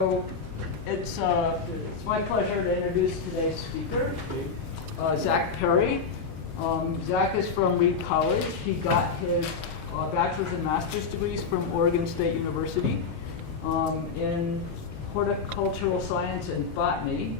So it's my pleasure to introduce today's speaker, Zach Perry. Zach is from Reed College. He got his bachelor's and master's degrees from Oregon State University in horticultural science and botany.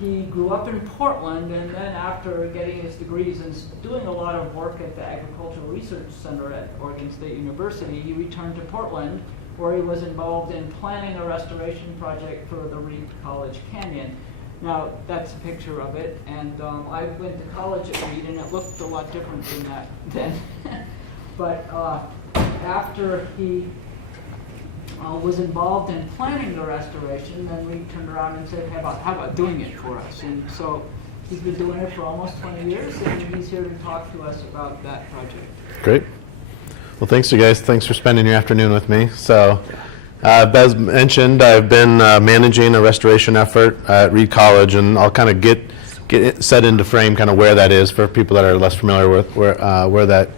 He grew up in Portland, and then after getting his degrees and doing a lot of work at the Agricultural Research Center at Oregon State University, he returned to Portland, where he was involved in planning a restoration project for the Reed College Canyon. Now, that's a picture of it, and I went to college at Reed, and it looked a lot different than that then. But after he was involved in planning the restoration, then Reed turned around and said, how about doing it for us? And so he's been doing it for almost 20 years, and he's here to talk to us about that project. Great. Well, thanks, you guys. Thanks for spending your afternoon with me. So, as mentioned, I've been managing a restoration effort at Reed College, and I'll kind of get it set into frame kind of where that is for people that are less familiar with where the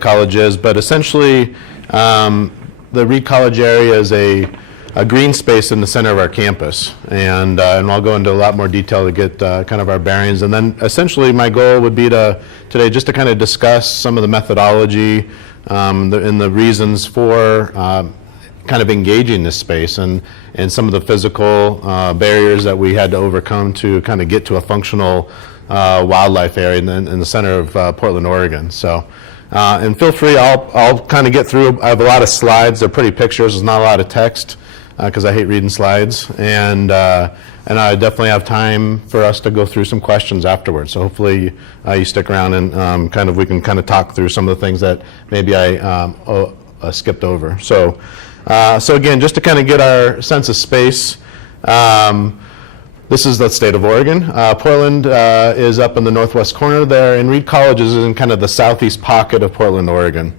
college is. But essentially, the Reed College area is a green space in the center of our campus, and I'll go into a lot more detail to get kind of our bearings. And then essentially my goal would be today just to kind of discuss some of the methodology and the reasons for kind of engaging this space and some of the physical barriers that we had to overcome to kind of get to a functional wildlife area in the center of Portland, Oregon. So. And feel free, I'll kind of get through. I have a lot of slides. They're pretty pictures. There's not a lot of text because I hate reading slides. And I definitely have time for us to go through some questions afterwards. So hopefully you stick around and we can kind of talk through some of the things that maybe I skipped over. So again, just to kind of get our sense of space. This is the state of Oregon. Portland is up in the northwest corner there, and Reed College is in kind of the southeast pocket of Portland, Oregon.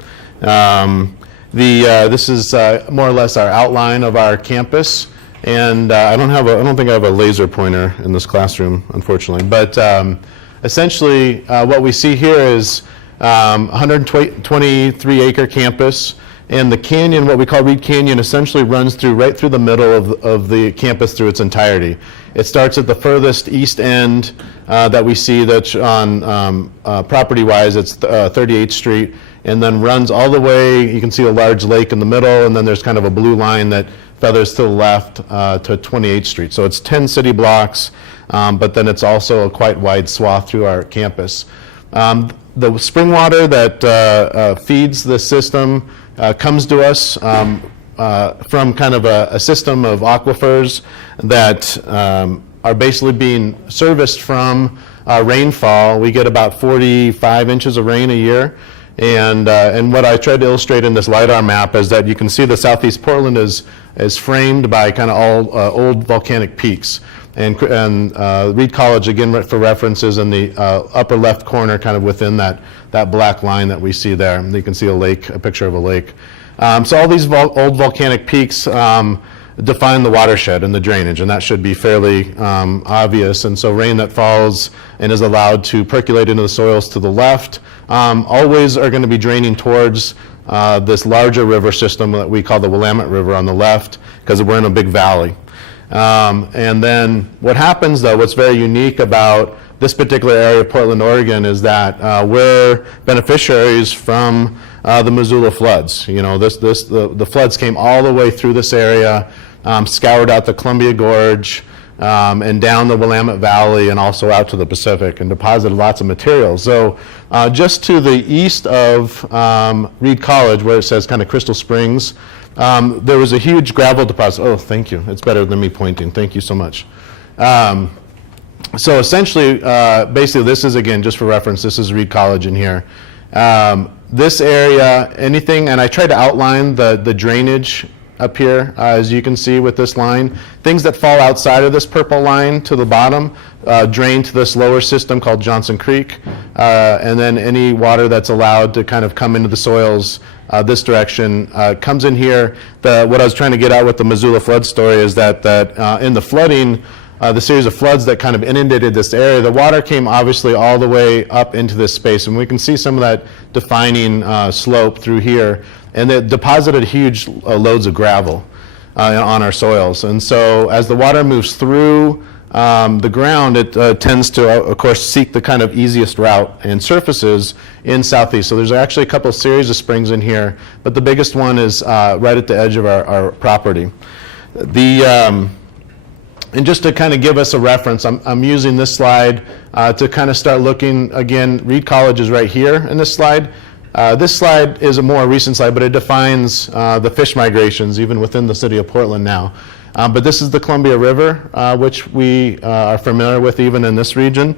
This is more or less our outline of our campus, and I don't think I have a laser pointer in this classroom, unfortunately. But essentially, what we see here is 123-acre campus. And the canyon, what we call Reed Canyon, essentially runs right through the middle of the campus through its entirety. It starts at the furthest east end that we see that's on property-wise, it's 38th Street, and then runs all the way. You can see a large lake in the middle, and then there's kind of a blue line that feathers to the left to 28th Street. So it's 10 city blocks, but then it's also a quite wide swath through our campus. The spring water that feeds the system comes to us from kind of a system of aquifers that are basically being serviced from rainfall. We get about 45 inches of rain a year. And what I tried to illustrate in this LiDAR map is that you can see the southeast Portland is framed by kind of all old volcanic peaks. And Reed College, again, for references in the upper left corner, kind of within that black line that we see there. And you can see a picture of a lake. So all these old volcanic peaks define the watershed and the drainage, and that should be fairly obvious. And so rain that falls and is allowed to percolate into the soils to the left always are going to be draining towards this larger river system that we call the Willamette River on the left, because we're in a big valley. And then what happens, though, what's very unique about this particular area of Portland, Oregon, is that we're beneficiaries from the Missoula floods. You know, the floods came all the way through this area, scoured out the Columbia Gorge, and down the Willamette Valley, and also out to the Pacific, and deposited lots of material. So just to the east of Reed College, where it says kind of Crystal Springs, there was a huge gravel deposit. Oh, thank you. It's better than me pointing. Thank you so much. So essentially, basically, this is, again, just for reference, this is Reed College in here. This area, anything, and I tried to outline the drainage up here, as you can see with this line. Things that fall outside of this purple line to the bottom drain to this lower system called Johnson Creek, and then any water that's allowed to kind of come into the soils this direction comes in here. What I was trying to get at with the Missoula flood story is that in the flooding, the series of floods that kind of inundated this area, the water came obviously all the way up into this space, and we can see some of that defining slope through here, and it deposited huge loads of gravel. on our soils. And so as the water moves through the ground, it tends to, of course, seek the kind of easiest route and surfaces in southeast. So there's actually a couple of series of springs in here, but the biggest one is right at the edge of our property. And just to kind of give us a reference, I'm using this slide to kind of start looking, again, Reed College is right here in this slide. This slide is a more recent slide, but it defines the fish migrations even within the city of Portland now. But this is the Columbia River, which we are familiar with even in this region.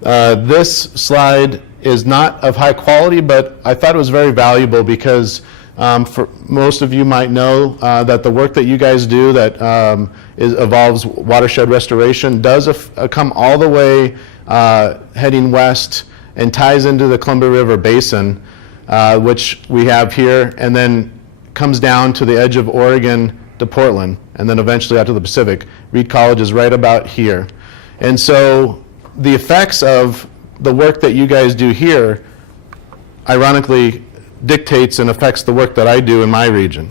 This slide is not of high quality, but I thought it was very valuable because for most of you might know that the work that you guys do that involves watershed restoration does come all the way heading west and ties into the Columbia River Basin, which we have here, and then comes down to the edge of Oregon to Portland, and then eventually out to the Pacific. Reed College is right about here. And so the effects of the work that you guys do here, ironically, dictates and affects the work that I do in my region.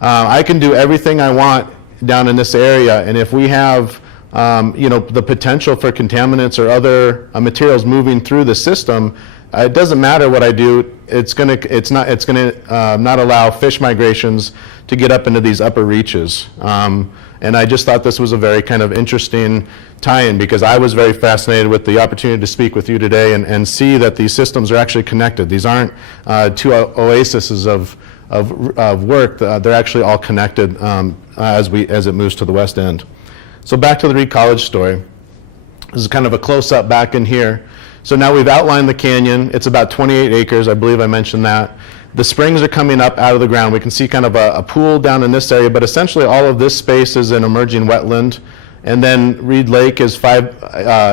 I can do everything I want down in this area, and if we have the potential for contaminants or other materials moving through the system, it doesn't matter what I do. It's gonna not allow fish migrations to get up into these upper reaches. And I just thought this was a very kind of interesting tie-in because I was very fascinated with the opportunity to speak with you today and see that these systems are actually connected. These aren't two oases of work. They're actually all connected as it moves to the west end. So back to the Reed College story. This is kind of a close-up back in here. So now we've outlined the canyon. It's about 28 acres. I believe I mentioned that. The springs are coming up out of the ground. We can see kind of a pool down in this area, but essentially all of this space is an emerging wetland. And then Reed Lake is 5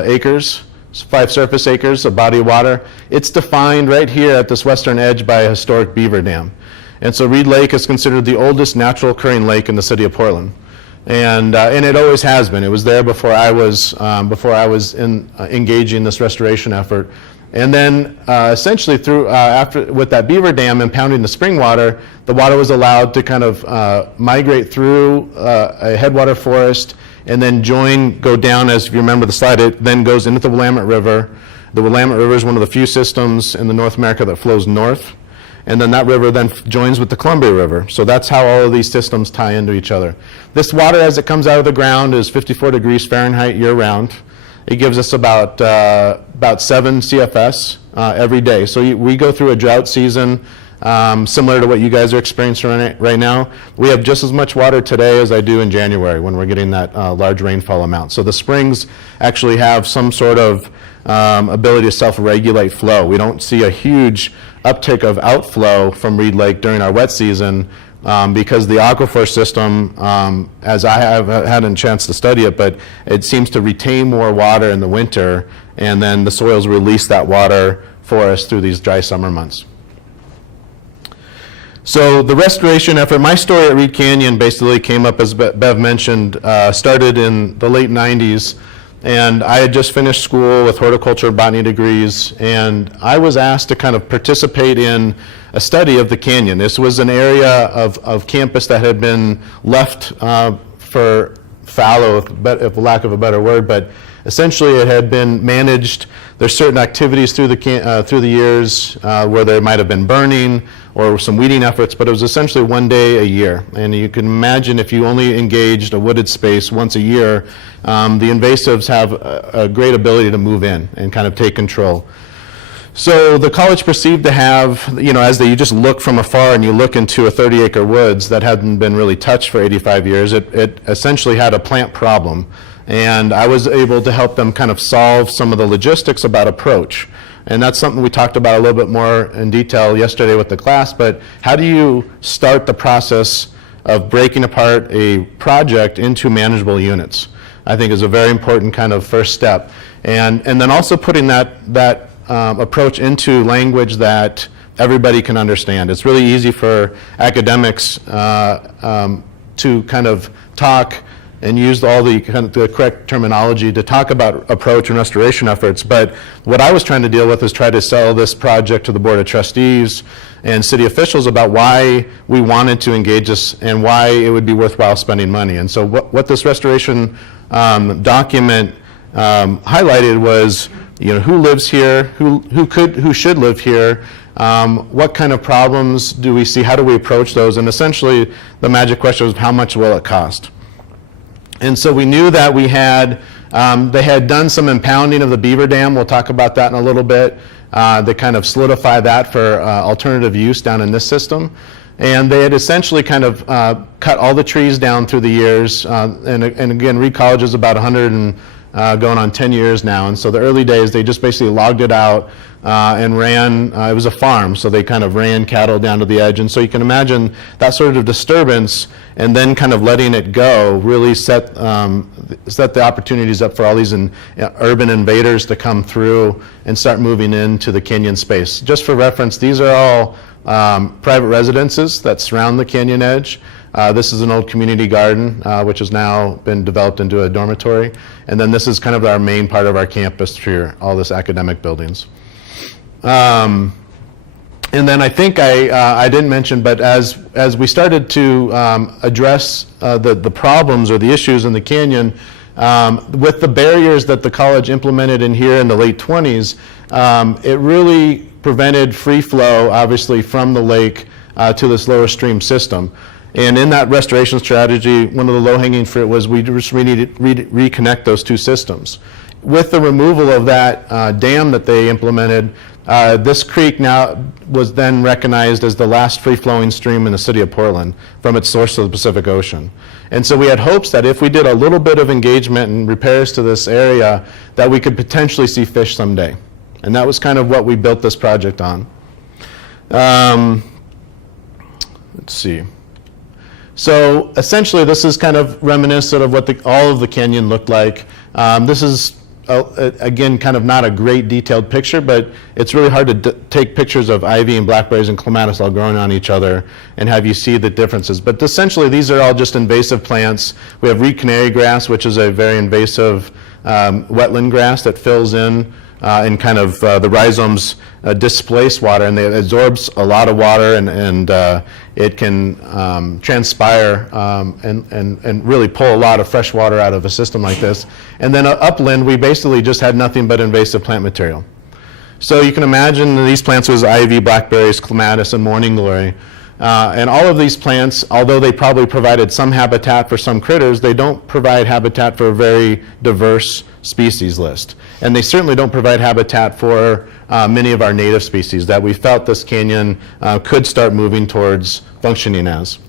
acres, 5 surface acres, a body of water. It's defined right here at this western edge by a historic beaver dam. And so Reed Lake is considered the oldest natural occurring lake in the city of Portland. And it always has been. It was there before I was engaging this restoration effort. And then essentially through with that beaver dam impounding the spring water, the water was allowed to kind of migrate through a headwater forest and then go down, as if you remember the slide, it then goes into the Willamette River. The Willamette River is one of the few systems in North America that flows north. And then that river then joins with the Columbia River. So that's how all of these systems tie into each other. This water, as it comes out of the ground, is 54 degrees Fahrenheit year-round. It gives us about 7 CFS every day. So we go through a drought season similar to what you guys are experiencing right now. We have just as much water today as I do in January when we're getting that large rainfall amount. So the springs actually have some sort of ability to self-regulate flow. We don't see a huge uptick of outflow from Reed Lake during our wet season because the aquifer system, as I have had a chance to study it, but it seems to retain more water in the winter, and then the soils release that water for us through these dry summer months. So the restoration effort, my story at Reed Canyon basically came up, as Bev mentioned, started in the late 90s. And I had just finished school with horticulture and botany degrees, and I was asked to kind of participate in a study of the canyon. This was an area of campus that had been left for fallow, if lack of a better word, but essentially it had been managed. There's certain activities through the years where there might have been burning or some weeding efforts, but it was essentially one day a year. And you can imagine if you only engaged a wooded space once a year, the invasives have a great ability to move in and kind of take control. So the college perceived to have, as you just look from afar and you look into a 30-acre woods that hadn't been really touched for 85 years, it essentially had a plant problem. And I was able to help them kind of solve some of the logistics about approach. And that's something we talked about a little bit more in detail yesterday with the class, but how do you start the process of breaking apart a project into manageable units? I think is a very important kind of first step. And then also putting that approach into language that everybody can understand. It's really easy for academics to kind of talk and used all the kind of the correct terminology to talk about approach and restoration efforts. But what I was trying to deal with is try to sell this project to the Board of Trustees and city officials about why we wanted to engage this and why it would be worthwhile spending money. And so what this restoration document highlighted was, who lives here, who should live here, what kind of problems do we see, how do we approach those, and essentially the magic question was, how much will it cost? And so we knew that we had, they had done some impounding of the Beaver Dam. We'll talk about that in a little bit. They kind of solidify that for alternative use down in this system. And they had essentially kind of cut all the trees down through the years. And again, Reed College is about 100 and going on 10 years now. And so the early days, they just basically logged it out and ran, it was a farm, so they kind of ran cattle down to the edge. And so you can imagine that sort of disturbance and then kind of letting it go really set the opportunities up for all these urban invaders to come through and start moving into the canyon space. Just for reference, these are all private residences that surround the canyon edge. This is an old community garden, which has now been developed into a dormitory. And then this is kind of our main part of our campus for all this academic buildings. And then I think I didn't mention, but as we started to address the problems or the issues in the canyon, with the barriers that the college implemented in here in the late 20s, it really prevented free flow, obviously, from the lake to this lower stream system. And in that restoration strategy, one of the low-hanging fruit was we just needed to reconnect those two systems. With the removal of that dam that they implemented, this creek now was then recognized as the last free-flowing stream in the city of Portland from its source to the Pacific Ocean. And so we had hopes that if we did a little bit of engagement and repairs to this area, that we could potentially see fish someday. And that was kind of what we built this project on. Let's see. So essentially, this is kind of reminiscent of what all of the canyon looked like. This is, again, kind of not a great detailed picture, but it's really hard to take pictures of ivy and blackberries and clematis all growing on each other and have you see the differences. But essentially, these are all just invasive plants. We have reed canary grass, which is a very invasive wetland grass that fills in and kind of the rhizomes displace water, and it absorbs a lot of water, and it can transpire and really pull a lot of fresh water out of a system like this. And then upland, we basically just had nothing but invasive plant material. So you can imagine these plants was ivy, blackberries, clematis, and morning glory. And all of these plants, although they probably provided some habitat for some critters, they don't provide habitat for a very diverse species list. And they certainly don't provide habitat for many of our native species that we felt this canyon could start moving towards functioning as.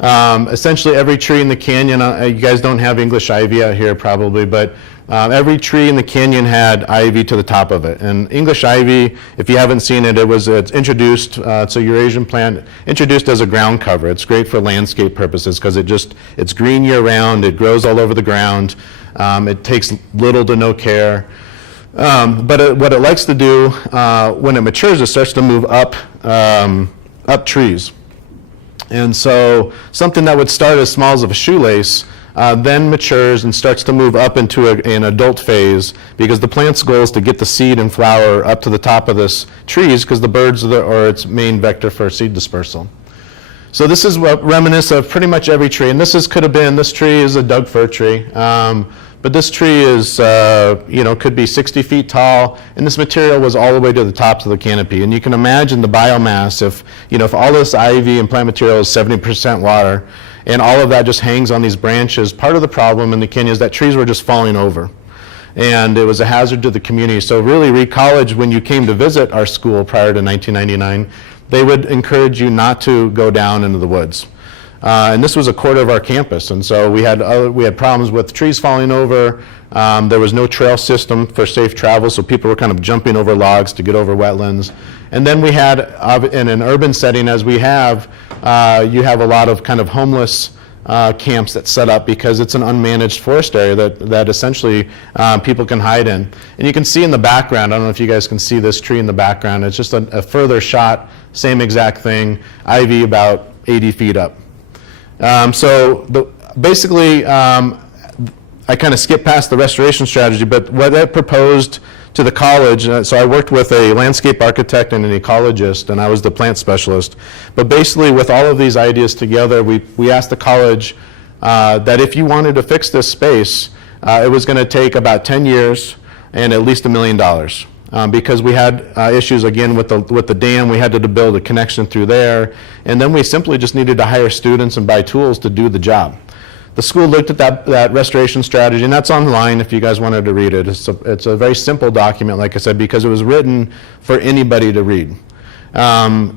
Essentially every tree in the canyon, you guys don't have English ivy out here probably, but every tree in the canyon had ivy to the top of it. And English ivy, if you haven't seen it, it's introduced, it's a Eurasian plant, introduced as a ground cover. It's great for landscape purposes because it's green year round, it grows all over the ground, it takes little to no care. But what it likes to do when it matures, it starts to move up trees. And so something that would start as small as a shoelace then matures and starts to move up into an adult phase, because the plant's goal is to get the seed and flower up to the top of this trees, because the birds are its main vector for seed dispersal. So this is what reminiscent of pretty much every tree, and this tree is a Doug fir tree. But this tree is, could be 60 feet tall, and this material was all the way to the tops of the canopy. And you can imagine the biomass if all this ivy and plant material is 70% water, and all of that just hangs on these branches. Part of the problem in the canyon is that trees were just falling over, and it was a hazard to the community. So really, Reed College, when you came to visit our school prior to 1999, they would encourage you not to go down into the woods. And this was a quarter of our campus, and so we had problems with trees falling over. There was no trail system for safe travel, so people were kind of jumping over logs to get over wetlands. And then we had, in an urban setting as we have, you have a lot of kind of homeless camps that set up because it's an unmanaged forest area that essentially people can hide in. And you can see in the background, I don't know if you guys can see this tree in the background, it's just a further shot, same exact thing, ivy about 80 feet up. So basically, I kind of skipped past the restoration strategy, but what I proposed to the college, so I worked with a landscape architect and an ecologist, and I was the plant specialist. But basically, with all of these ideas together, we asked the college that if you wanted to fix this space, it was going to take about 10 years and at least $1 million. Because we had issues again with the dam. We had to build a connection through there, and then we simply just needed to hire students and buy tools to do the job. The school looked at that restoration strategy, and that's online if you guys wanted to read it. It's a very simple document, like I said, because it was written for anybody to read. The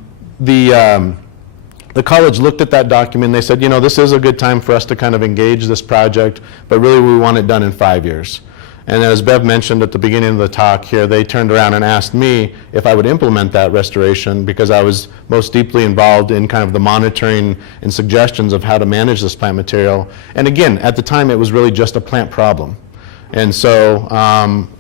college looked at that document and they said, this is a good time for us to kind of engage this project, but really we want it done in 5 years. And as Bev mentioned at the beginning of the talk here, they turned around and asked me if I would implement that restoration because I was most deeply involved in kind of the monitoring and suggestions of how to manage this plant material. And again, at the time, it was really just a plant problem. And so,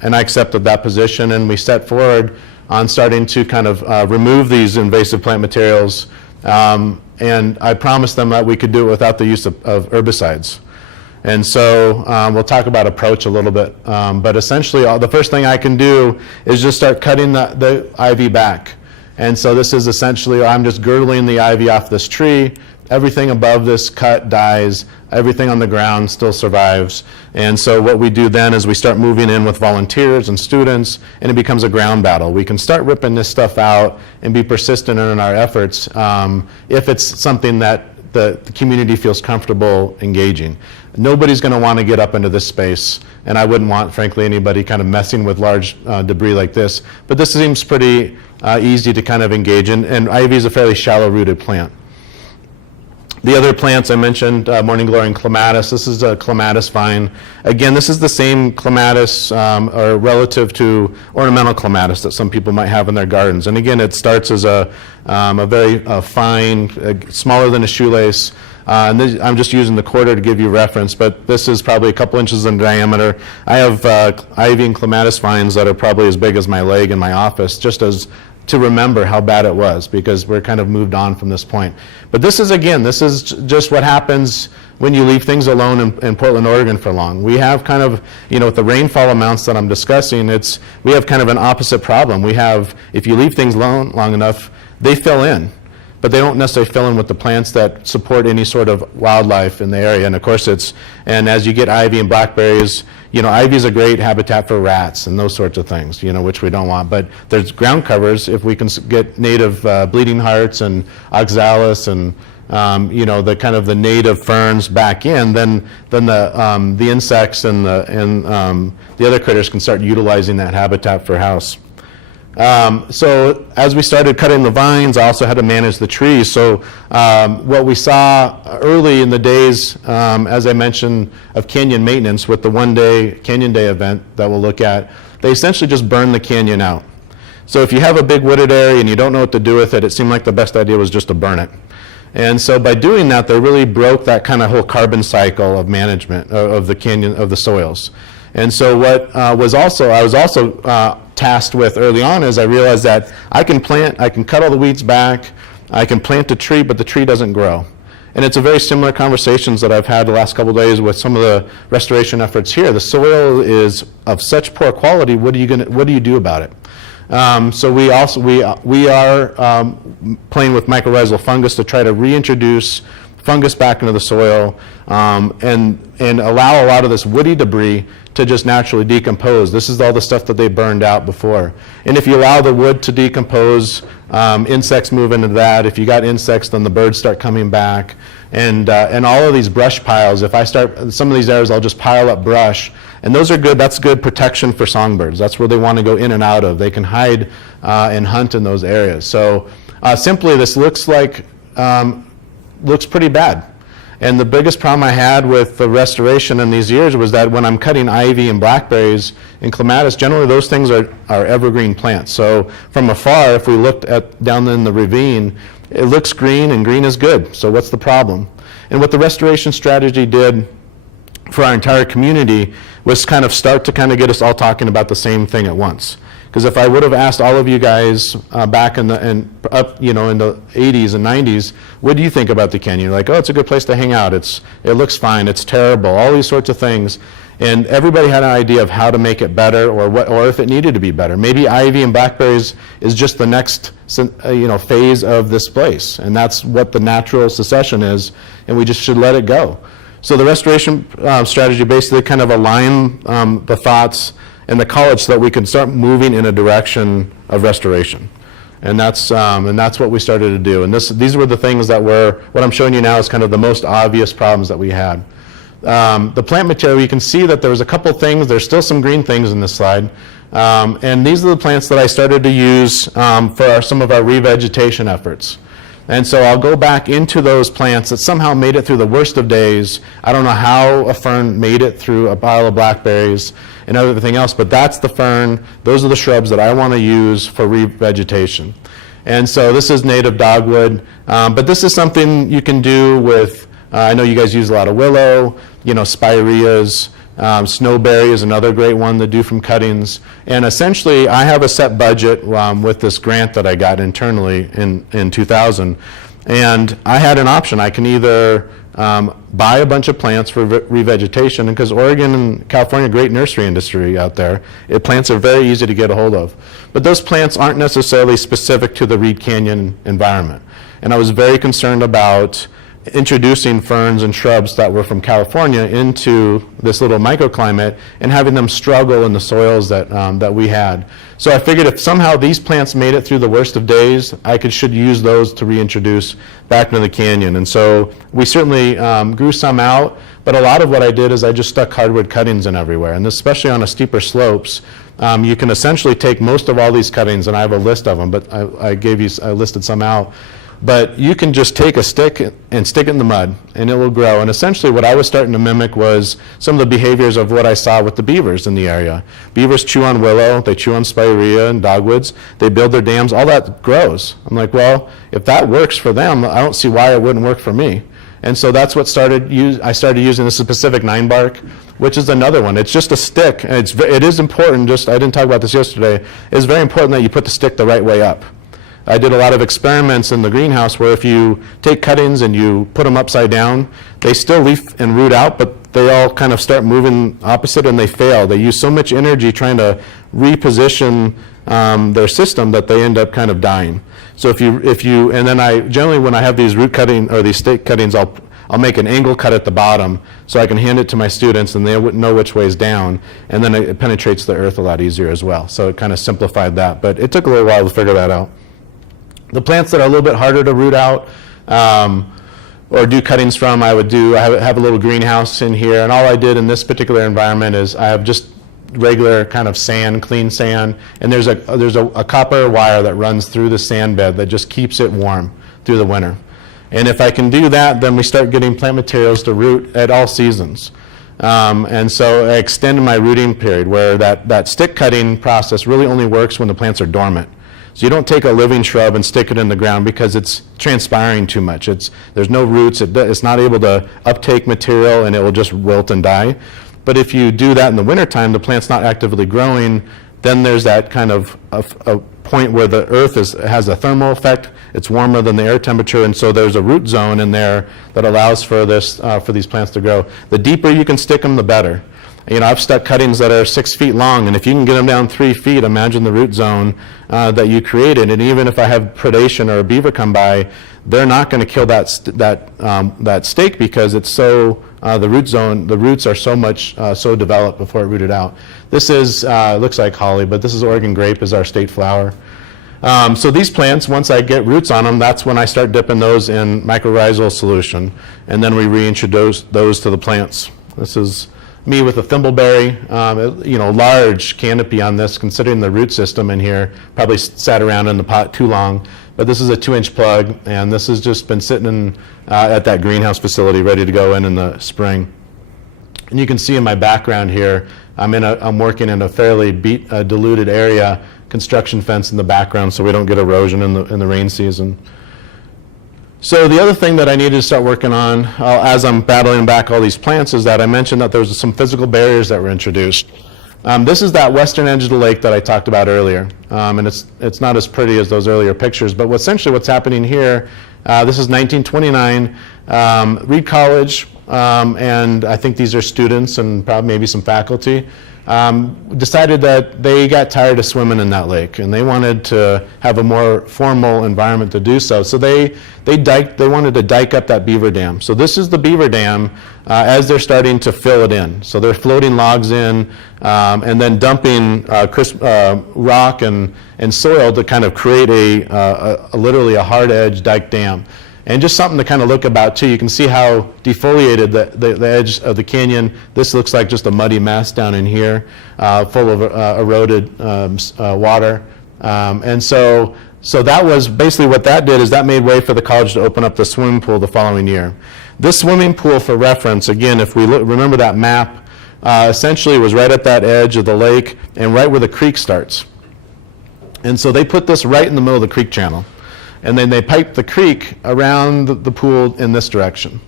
and I accepted that position, and we set forward on starting to kind of remove these invasive plant materials. And I promised them that we could do it without the use of herbicides. And so we'll talk about approach a little bit, but essentially the first thing I can do is just start cutting the ivy back. And so this is essentially, I'm just girdling the ivy off this tree. Everything above this cut dies. Everything on the ground still survives. And so what we do then is we start moving in with volunteers and students, and it becomes a ground battle. We can start ripping this stuff out and be persistent in our efforts if it's something that the community feels comfortable engaging. Nobody's going to want to get up into this space, and I wouldn't want, frankly, anybody kind of messing with large debris like this. But this seems pretty easy to kind of engage in, and ivy is a fairly shallow-rooted plant. The other plants I mentioned, morning glory and clematis. This is a clematis vine. Again, this is the same clematis or relative to ornamental clematis that some people might have in their gardens. And again, it starts as a very fine, smaller than a shoelace. And this, I'm just using the quarter to give you reference, but this is probably a couple inches in diameter. I have ivy and clematis vines that are probably as big as my leg in my office, just as to remember how bad it was, because we're kind of moved on from this point. But this is, again, this is just what happens when you leave things alone in Portland, Oregon for long. We have kind of, with the rainfall amounts that I'm discussing, we have kind of an opposite problem. We have, if you leave things alone long enough, they fill in. But they don't necessarily fill in with the plants that support any sort of wildlife in the area. And of course and as you get ivy and blackberries, ivy is a great habitat for rats and those sorts of things, which we don't want. But there's ground covers. If we can get native bleeding hearts and oxalis and the kind of the native ferns back in, then the insects and the other critters can start utilizing that habitat for house. So as we started cutting the vines, I also had to manage the trees. So what we saw early in the days, as I mentioned, of canyon maintenance with the one-day Canyon Day event that we'll look at, they essentially just burn the canyon out. So if you have a big wooded area and you don't know what to do with it, it seemed like the best idea was just to burn it. And so by doing that, they really broke that kind of whole carbon cycle of management of the canyon, of the soils. And so what I was also tasked with early on is I realized that I can cut all the weeds back, I can plant a tree, but the tree doesn't grow. And it's a very similar conversations that I've had the last couple of days with some of the restoration efforts here. The soil is of such poor quality, what do you do about it? So we are playing with mycorrhizal fungus to try to reintroduce fungus back into the soil and allow a lot of this woody debris to just naturally decompose. This is all the stuff that they burned out before. And if you allow the wood to decompose, insects move into that. If you got insects, then the birds start coming back. And all of these brush piles, if I start, some of these areas I'll just pile up brush, and those are good, that's good protection for songbirds. That's where they want to go in and out of. They can hide and hunt in those areas. So simply this looks pretty bad. And the biggest problem I had with the restoration in these years was that when I'm cutting ivy and blackberries and clematis, generally those things are evergreen plants. So from afar, if we looked down in the ravine, it looks green, and green is good. So what's the problem? And what the restoration strategy did for our entire community was kind of start to kind of get us all talking about the same thing at once. Because if I would have asked all of you guys back in the in the 80s and 90s, what do you think about the canyon? You're like, oh, it's a good place to hang out. It looks fine. It's terrible. All these sorts of things. And everybody had an idea of how to make it better, or if it needed to be better. Maybe ivy and blackberries is just the next phase of this place, and that's what the natural succession is, and we just should let it go. So the restoration strategy basically kind of aligned the thoughts in the college so that we could start moving in a direction of restoration. And that's what we started to do. And these were the things that what I'm showing you now is kind of the most obvious problems that we had. The plant material, you can see that there was a couple things, there's still some green things in this slide, and these are the plants that I started to use for some of our revegetation efforts. And so I'll go back into those plants that somehow made it through the worst of days. I don't know how a fern made it through a pile of blackberries and everything else, but that's the fern, those are the shrubs that I want to use for revegetation. And so this is native dogwood, but this is something you can do with I know you guys use a lot of willow, spireas, snowberry is another great one to do from cuttings. And essentially, I have a set budget with this grant that I got internally in 2000. And I had an option. I can either buy a bunch of plants for revegetation, because Oregon and California, great nursery industry out there. Plants are very easy to get a hold of. But those plants aren't necessarily specific to the Reed Canyon environment. And I was very concerned about introducing ferns and shrubs that were from California into this little microclimate and having them struggle in the soils that we had. So I figured if somehow these plants made it through the worst of days, I should use those to reintroduce back into the canyon. And so we certainly grew some out, but a lot of what I did is I just stuck hardwood cuttings in everywhere. And especially on a steeper slopes, you can essentially take most of all these cuttings, and I have a list of them, but I listed some out. But you can just take a stick and stick it in the mud, and it will grow. And essentially what I was starting to mimic was some of the behaviors of what I saw with the beavers in the area. Beavers chew on willow, they chew on spirea and dogwoods, they build their dams, all that grows. I'm like, well, if that works for them, I don't see why it wouldn't work for me. And so that's what I started using. This is Pacific 9 bark, which is another one. It's just a stick, and it is important, I didn't talk about this yesterday, it's very important that you put the stick the right way up. I did a lot of experiments in the greenhouse where if you take cuttings and you put them upside down, they still leaf and root out, but they all kind of start moving opposite and they fail. They use so much energy trying to reposition their system that they end up kind of dying. So and then I generally, when I have these root cutting or these stake cuttings, I'll make an angle cut at the bottom so I can hand it to my students and they wouldn't know which way is down, and then it penetrates the earth a lot easier as well. So it kind of simplified that, but it took a little while to figure that out. The plants that are a little bit harder to root out or do cuttings from, I have a little greenhouse in here, and all I did in this particular environment is I have just regular kind of sand, clean sand, and there's a copper wire that runs through the sand bed that just keeps it warm through the winter. And if I can do that, then we start getting plant materials to root at all seasons. And so I extended my rooting period where that stick cutting process really only works when the plants are dormant. So you don't take a living shrub and stick it in the ground because it's transpiring too much. There's no roots, it's not able to uptake material, and it will just wilt and die. But if you do that in the wintertime, the plant's not actively growing, then there's that kind of a point where the earth has a thermal effect, it's warmer than the air temperature, and so there's a root zone in there that allows for these plants to grow. The deeper you can stick them, the better. I've stuck cuttings that are 6 feet long, and if you can get them down 3 feet, imagine the root zone that you created. And even if I have predation or a beaver come by, they're not going to kill that stake because it's so the roots are so much so developed before it rooted out. This is looks like holly, but this is Oregon grape, is our state flower. So these plants, once I get roots on them, that's when I start dipping those in mycorrhizal solution, and then we reintroduce those to the plants. This is me with a thimbleberry, large canopy on this, considering the root system in here. Probably sat around in the pot too long, but this is a 2-inch plug, and this has just been sitting at that greenhouse facility ready to go in the spring. And you can see in my background here, I'm working in a fairly diluted area, construction fence in the background so we don't get erosion in the rain season. So the other thing that I needed to start working on as I'm battling back all these plants is that I mentioned that there was some physical barriers that were introduced. This is that western edge of the lake that I talked about earlier, and it's not as pretty as those earlier pictures, but essentially what's happening here, this is 1929, Reed College, and I think these are students and probably maybe some faculty, decided that they got tired of swimming in that lake and they wanted to have a more formal environment to do so. So they wanted to dike up that beaver dam. So this is the beaver dam as they're starting to fill it in. So they're floating logs in and then dumping rock and soil to kind of create literally a hard edge dike dam. And just something to kind of look about too, you can see how defoliated the edge of the canyon. This looks like just a muddy mess down in here, full of eroded water. And so that was basically what that did, is that made way for the college to open up the swimming pool the following year. This swimming pool, for reference, again, if we remember that map, essentially was right at that edge of the lake and right where the creek starts. And so they put this right in the middle of the creek channel. And then they piped the creek around the pool in this direction.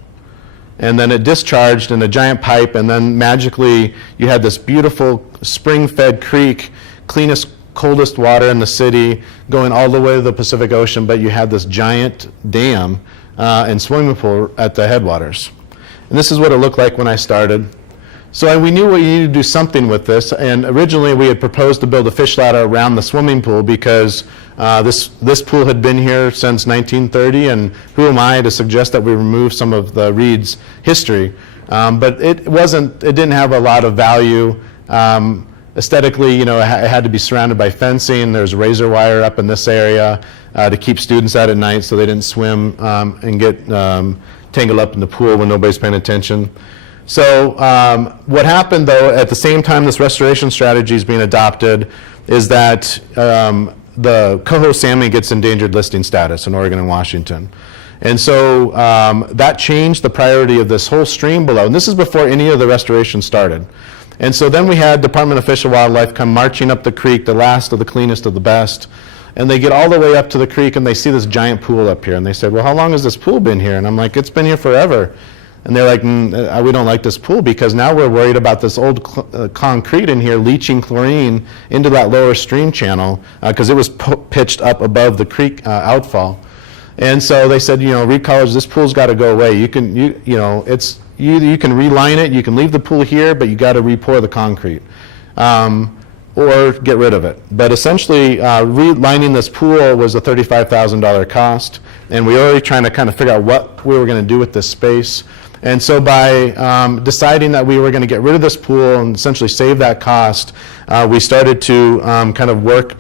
And then it discharged in a giant pipe, and then magically you had this beautiful spring-fed creek, cleanest, coldest water in the city, going all the way to the Pacific Ocean, but you had this giant dam and swimming pool at the headwaters. And this is what it looked like when I started. So we knew we needed to do something with this, and originally we had proposed to build a fish ladder around the swimming pool because this pool had been here since 1930, and who am I to suggest that we remove some of the Reed's history? But it didn't have a lot of value. Aesthetically, it had to be surrounded by fencing. There's razor wire up in this area to keep students out at night so they didn't swim and get tangled up in the pool when nobody's paying attention. So what happened, though, at the same time this restoration strategy is being adopted, is that the coho salmon gets endangered listing status in Oregon and Washington. And so that changed the priority of this whole stream below. And this is before any of the restoration started. And so then we had Department of Fish and Wildlife come marching up the creek, the last of the cleanest of the best. And they get all the way up to the creek and they see this giant pool up here. And they said, well, how long has this pool been here? And I'm like, it's been here forever. And they're like, we don't like this pool because now we're worried about this old concrete in here leaching chlorine into that lower stream channel because it was pitched up above the creek outfall. And so they said, Reed College, this pool's got to go away. You can, you can reline it, you can leave the pool here, but you got to re-pour the concrete or get rid of it. But essentially, relining this pool was a $35,000 cost, and we were already trying to kind of figure out what we were going to do with this space. And so by deciding that we were going to get rid of this pool and essentially save that cost, we started to kind of work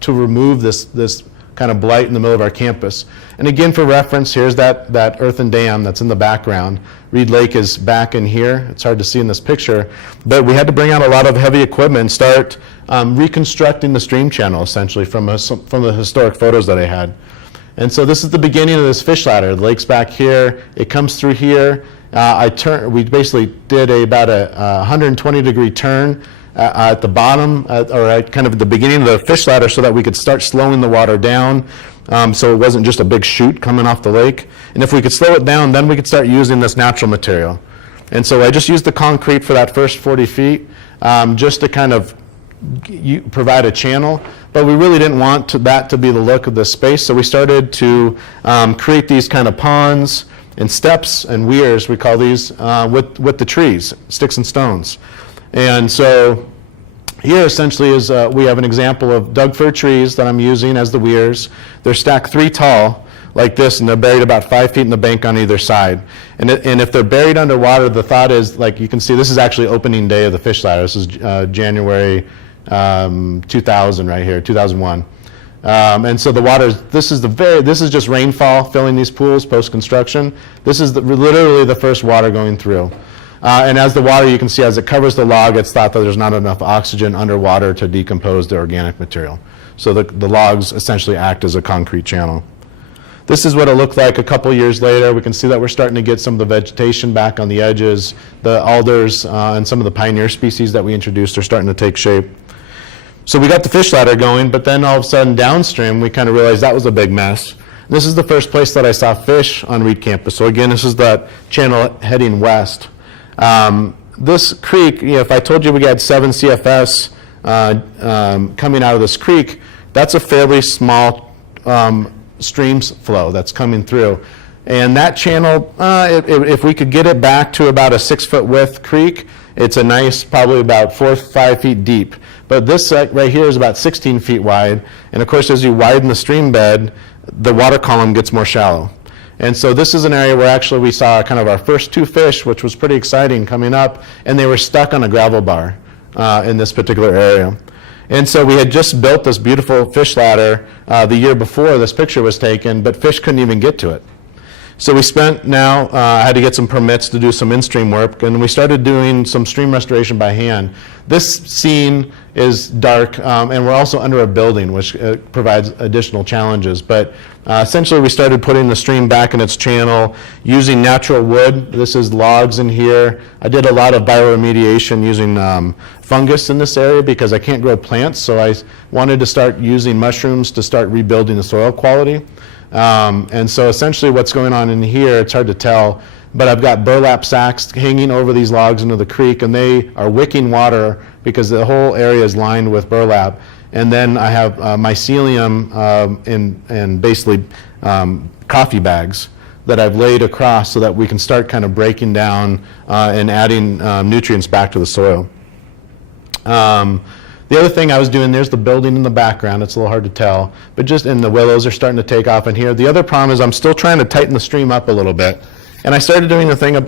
to remove this kind of blight in the middle of our campus. And again, for reference, here's that earthen dam that's in the background. Reed Lake is back in here. It's hard to see in this picture. But we had to bring out a lot of heavy equipment and start reconstructing the stream channel, essentially, from the historic photos that I had. And so this is the beginning of this fish ladder. The lake's back here. It comes through here. We basically did about a 120-degree turn at the bottom, or at kind of the beginning of the fish ladder, so that we could start slowing the water down, so it wasn't just a big chute coming off the lake. And if we could slow it down, then we could start using this natural material. And so I just used the concrete for that first 40 feet, just to kind of provide a channel. But we really didn't want that to be the look of this space, so we started to create these kind of ponds and steps and weirs, we call these, with the trees, sticks and stones. And so here essentially is, we have an example of Doug fir trees that I'm using as the weirs. They're stacked 3 tall like this, and they're buried about 5 feet in the bank on either side. And if they're buried underwater, the thought is, like you can see, this is actually opening day of the fish ladder. This is January 2000 right here, 2001. And so the water, this is just rainfall filling these pools post-construction. This is literally the first water going through. And as the water, you can see as it covers the log, it's thought that there's not enough oxygen underwater to decompose the organic material. So the logs essentially act as a concrete channel. This is what it looked like a couple years later. We can see that we're starting to get some of the vegetation back on the edges. The alders and some of the pioneer species that we introduced are starting to take shape. So we got the fish ladder going, but then all of a sudden downstream, we kind of realized that was a big mess. This is the first place that I saw fish on Reed campus. So again, this is that channel heading west. this creek, if I told you we had 7 CFS coming out of this creek, that's a fairly small streams flow that's coming through. And that channel, if we could get it back to about a 6-foot width creek, it's a nice, probably about 4 or 5 feet deep. But this right here is about 16 feet wide. And of course, as you widen the stream bed, the water column gets more shallow. And so this is an area where actually we saw kind of our first 2 fish, which was pretty exciting coming up, and they were stuck on a gravel bar in this particular area. And so we had just built this beautiful fish ladder the year before this picture was taken, but fish couldn't even get to it. So we spent I had to get some permits to do some in-stream work, and we started doing some stream restoration by hand. This scene is dark, and we're also under a building, which provides additional challenges. But essentially, we started putting the stream back in its channel using natural wood. This is logs in here. I did a lot of bioremediation using fungus in this area because I can't grow plants, so I wanted to start using mushrooms to start rebuilding the soil quality. And so essentially what's going on in here, it's hard to tell, but I've got burlap sacks hanging over these logs into the creek, and they are wicking water because the whole area is lined with burlap. And then I have mycelium and basically coffee bags that I've laid across so that we can start kind of breaking down and adding nutrients back to the soil. The other thing I was doing, there's the building in the background. It's a little hard to tell, but and the willows are starting to take off in here. The other problem is I'm still trying to tighten the stream up a little bit. And I started doing the thing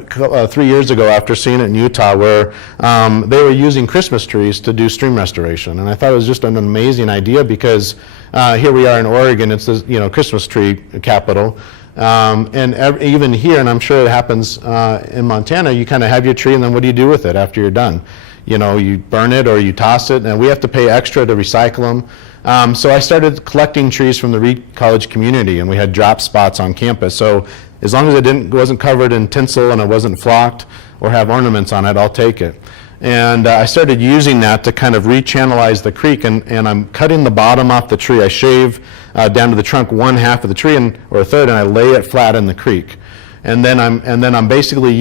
3 years ago after seeing it in Utah where they were using Christmas trees to do stream restoration. And I thought it was just an amazing idea because here we are in Oregon, it's the Christmas tree capital. And even here, and I'm sure it happens in Montana, you kind of have your tree and then what do you do with it after you're done? You burn it or you toss it, and we have to pay extra to recycle them. So I started collecting trees from the Reed College community, and we had drop spots on campus. So as long as it wasn't covered in tinsel and it wasn't flocked or have ornaments on it, I'll take it. And I started using that to kind of rechannelize the creek, and I'm cutting the bottom off the tree. I shave down to the trunk 1/2 of the tree or a third, and I lay it flat in the creek. And then I'm basically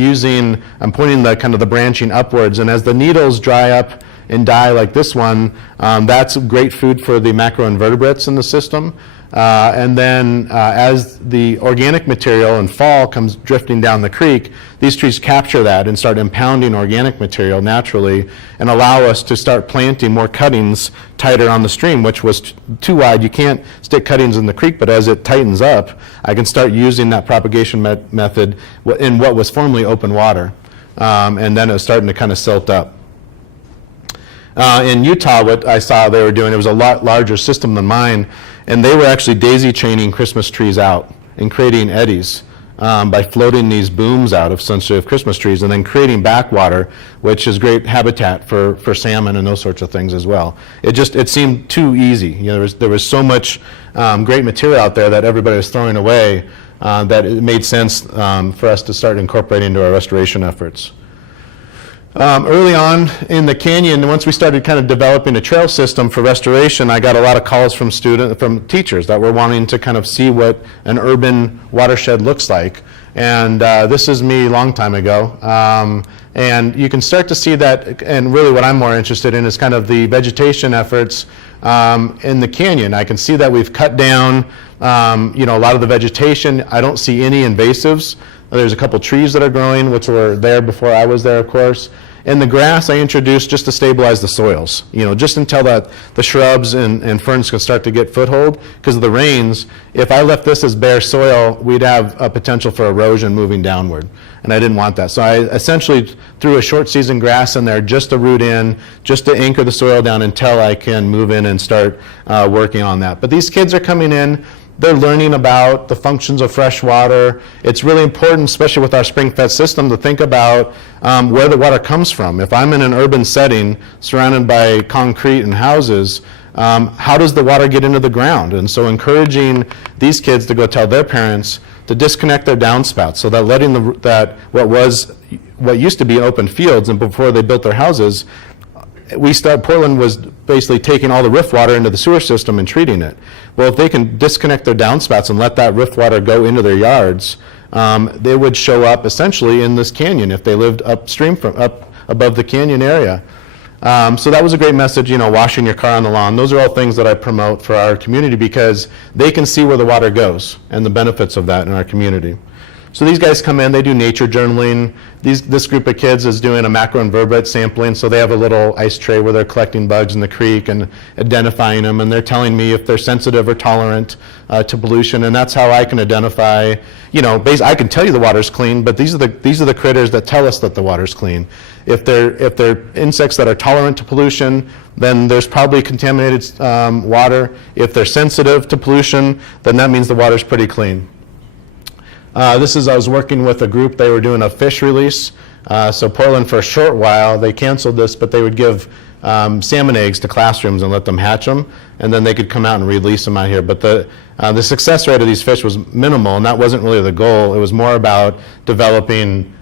I'm pointing the kind of the branching upwards, and as the needles dry up and die like this one, that's great food for the macroinvertebrates in the system. And then as the organic material in fall comes drifting down the creek, these trees capture that and start impounding organic material naturally and allow us to start planting more cuttings tighter on the stream, which was too wide. You can't stick cuttings in the creek, but as it tightens up, I can start using that propagation method in what was formerly open water. And then it was starting to kind of silt up. In Utah, what I saw they were doing, it was a lot larger system than mine, and they were actually daisy chaining Christmas trees out and creating eddies by floating these booms out of Christmas trees and then creating backwater, which is great habitat for salmon and those sorts of things as well. It seemed too easy. There was so much great material out there that everybody was throwing away that it made sense for us to start incorporating into our restoration efforts. Early on in the canyon, once we started kind of developing a trail system for restoration, I got a lot of calls from teachers that were wanting to kind of see what an urban watershed looks like. And this is me a long time ago. And you can start to see that, and really what I'm more interested in is kind of the vegetation efforts in the canyon. I can see that we've cut down a lot of the vegetation. I don't see any invasives. There's a couple trees that are growing, which were there before I was there, of course. And the grass I introduced just to stabilize the soils, just until the shrubs and ferns can start to get foothold because of the rains. If I left this as bare soil, we'd have a potential for erosion moving downward, and I didn't want that. So I essentially threw a short season grass in there just to root in, just to anchor the soil down until I can move in and start working on that. But these kids are coming in. They're learning about the functions of fresh water. It's really important, especially with our spring-fed system, to think about where the water comes from. If I'm in an urban setting surrounded by concrete and houses, how does the water get into the ground? And so encouraging these kids to go tell their parents to disconnect their downspouts so that letting what used to be open fields and before they built their houses, Portland was basically taking all the rift water into the sewer system and treating it. Well, if they can disconnect their downspouts and let that rift water go into their yards, they would show up essentially in this canyon if they lived upstream above the canyon area. So that was a great message, washing your car on the lawn. Those are all things that I promote for our community because they can see where the water goes and the benefits of that in our community. So these guys come in, they do nature journaling. This group of kids is doing a macroinvertebrate sampling, so they have a little ice tray where they're collecting bugs in the creek and identifying them, and they're telling me if they're sensitive or tolerant to pollution, and that's how I can identify, I can tell you the water's clean, but these are the critters that tell us that the water's clean. If they're insects that are tolerant to pollution, then there's probably contaminated water. If they're sensitive to pollution, then that means the water's pretty clean. I was working with a group, they were doing a fish release. So Portland, for a short while, they canceled this, but they would give salmon eggs to classrooms and let them hatch them, and then they could come out and release them out here. But the success rate of these fish was minimal, and that wasn't really the goal. It was more about developing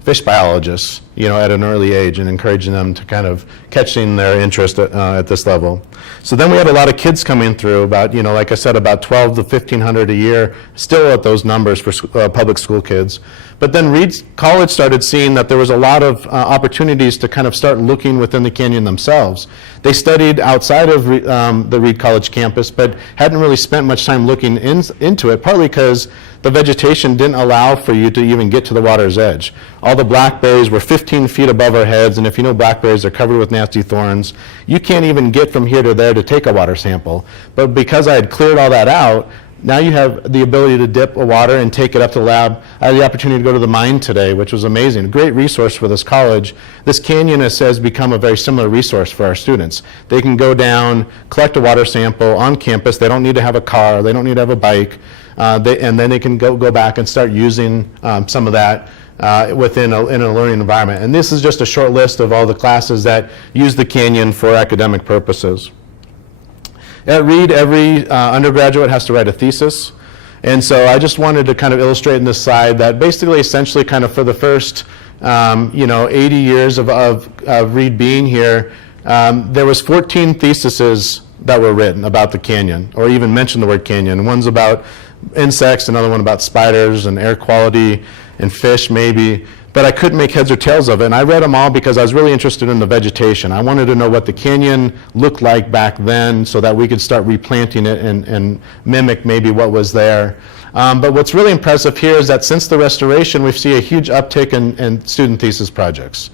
fish biologists, at an early age and encouraging them to kind of catching their interest at this level. So then we had a lot of kids coming through, about, like I said, about 12 to 1,500 a year, still at those numbers for public school kids. But then Reed College started seeing that there was a lot of opportunities to kind of start looking within the canyon themselves. They studied outside of the Reed College campus, but hadn't really spent much time looking into it, partly because the vegetation didn't allow for you to even get to the water's edge. All the blackberries were 15 feet above our heads, and if you know blackberries, they're covered with nasty thorns. You can't even get from here to there to take a water sample. But because I had cleared all that out, now you have the ability to dip a water and take it up to the lab. I had the opportunity to go to the mine today, which was amazing. A great resource for this college. This canyon has become a very similar resource for our students. They can go down, collect a water sample on campus. They don't need to have a car. They don't need to have a bike. And then they can go back and start using some of that in a learning environment. And this is just a short list of all the classes that use the canyon for academic purposes. At Reed, every undergraduate has to write a thesis. And so I just wanted to kind of illustrate in this slide that basically, essentially, kind of for the first 80 years of Reed being here, there was 14 theses that were written about the canyon, or even mentioned the word canyon. One's about insects, another one about spiders and air quality and fish maybe, but I couldn't make heads or tails of it. And I read them all because I was really interested in the vegetation. I wanted to know what the canyon looked like back then so that we could start replanting it and mimic maybe what was there. But what's really impressive here is that since the restoration, we see a huge uptick in student thesis projects.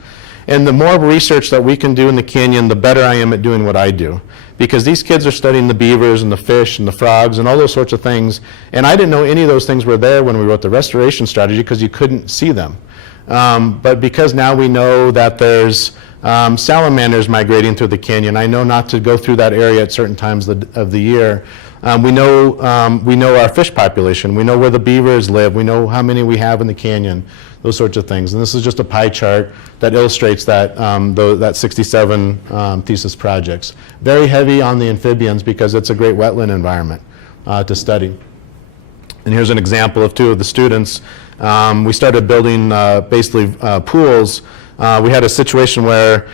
And the more research that we can do in the canyon, the better I am at doing what I do. Because these kids are studying the beavers and the fish and the frogs and all those sorts of things. And I didn't know any of those things were there when we wrote the restoration strategy because you couldn't see them. But because now we know that there's salamanders migrating through the canyon, I know not to go through that area at certain times of the year. We know our fish population. We know where the beavers live. We know how many we have in the canyon, those sorts of things. And this is just a pie chart that illustrates that 67 thesis projects. Very heavy on the amphibians because it's a great wetland environment to study. And here's an example of two of the students. We started building basically pools. We had a situation where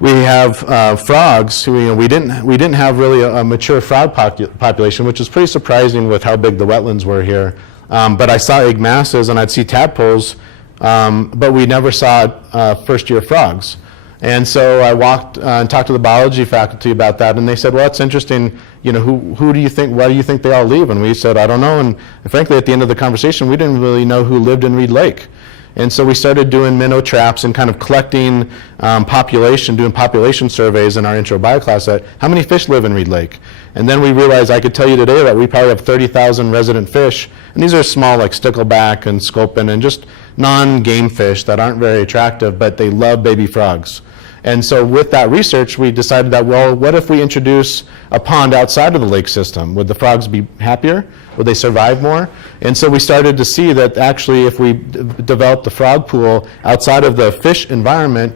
we have frogs who, we didn't have really a mature frog population, which is pretty surprising with how big the wetlands were here. But I saw egg masses and I'd see tadpoles, but we never saw first-year frogs. And so I walked and talked to the biology faculty about that, and they said, well, it's interesting, who do you think, why do you think they all leave? And we said, I don't know. And frankly, at the end of the conversation, we didn't really know who lived in Reed Lake. And so we started doing minnow traps and kind of collecting doing population surveys in our intro bio class at how many fish live in Reed Lake. And then we realized, I could tell you today that we probably have 30,000 resident fish. And these are small like stickleback and sculpin and just non-game fish that aren't very attractive, but they love baby frogs. And so with that research, we decided that, well, what if we introduce a pond outside of the lake system? Would the frogs be happier? Would they survive more? And so we started to see that actually if we developed the frog pool outside of the fish environment,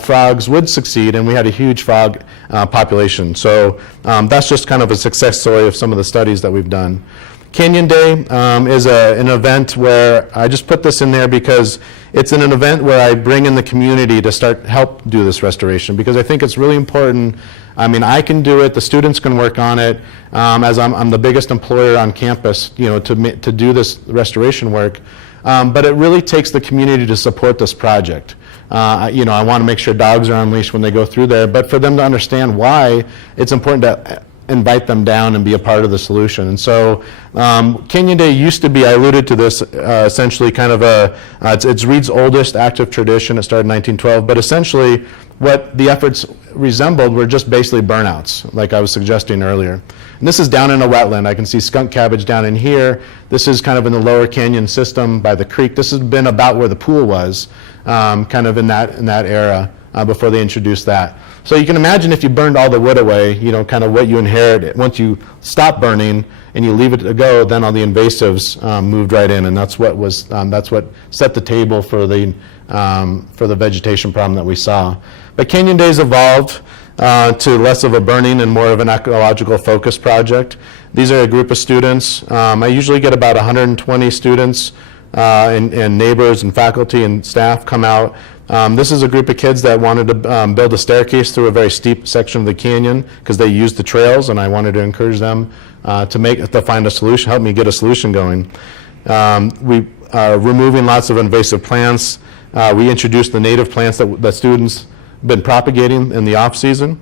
frogs would succeed, and we had a huge frog population. So that's just kind of a success story of some of the studies that we've done. Canyon Day is an event where I just put this in there because it's an event where I bring in the community to help do this restoration, because I think it's really important. I mean, I can do it, the students can work on it, as I'm the biggest employer on campus, to do this restoration work. But it really takes the community to support this project. I want to make sure dogs are on leash when they go through there, but for them to understand why it's important to invite them down and be a part of the solution. And so Canyon Day used to be, I alluded to this, essentially kind of it's Reed's oldest active tradition. It started in 1912, but essentially what the efforts resembled were just basically burnouts, like I was suggesting earlier. And this is down in a wetland. I can see skunk cabbage down in here. This is kind of in the lower canyon system by the creek. This has been about where the pool was, kind of in that era before they introduced that. So you can imagine if you burned all the wood away, kind of what you inherit. Once you stop burning and you leave it to go, then all the invasives moved right in, and that's what set the table for the vegetation problem that we saw. But Canyon Days evolved to less of a burning and more of an ecological focus project. These are a group of students. I usually get about 120 students and neighbors and faculty and staff come out. This is a group of kids that wanted to build a staircase through a very steep section of the canyon because they used the trails, and I wanted to encourage them to find a solution, help me get a solution going. We are removing lots of invasive plants. We introduced the native plants that students been propagating in the off season.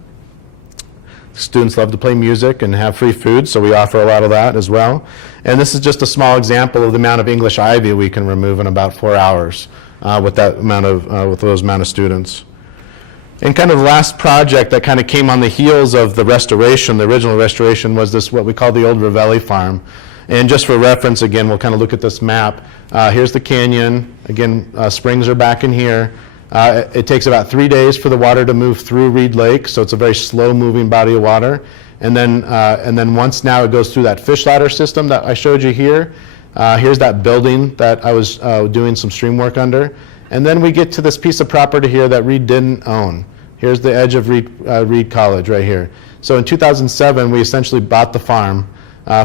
Students love to play music and have free food, so we offer a lot of that as well. And this is just a small example of the amount of English ivy we can remove in about 4 hours with those amount of students. And kind of the last project that kind of came on the heels of the restoration, the original restoration, was this what we call the old Reveille Farm. And just for reference, again, we'll kind of look at this map. Here's the canyon. Again, springs are back in here. It takes about 3 days for the water to move through Reed Lake, so it's a very slow-moving body of water. And then once now it goes through that fish ladder system that I showed you here. Here's that building that I was doing some stream work under. And then we get to this piece of property here that Reed didn't own. Here's the edge of Reed College right here. So in 2007, we essentially bought the farm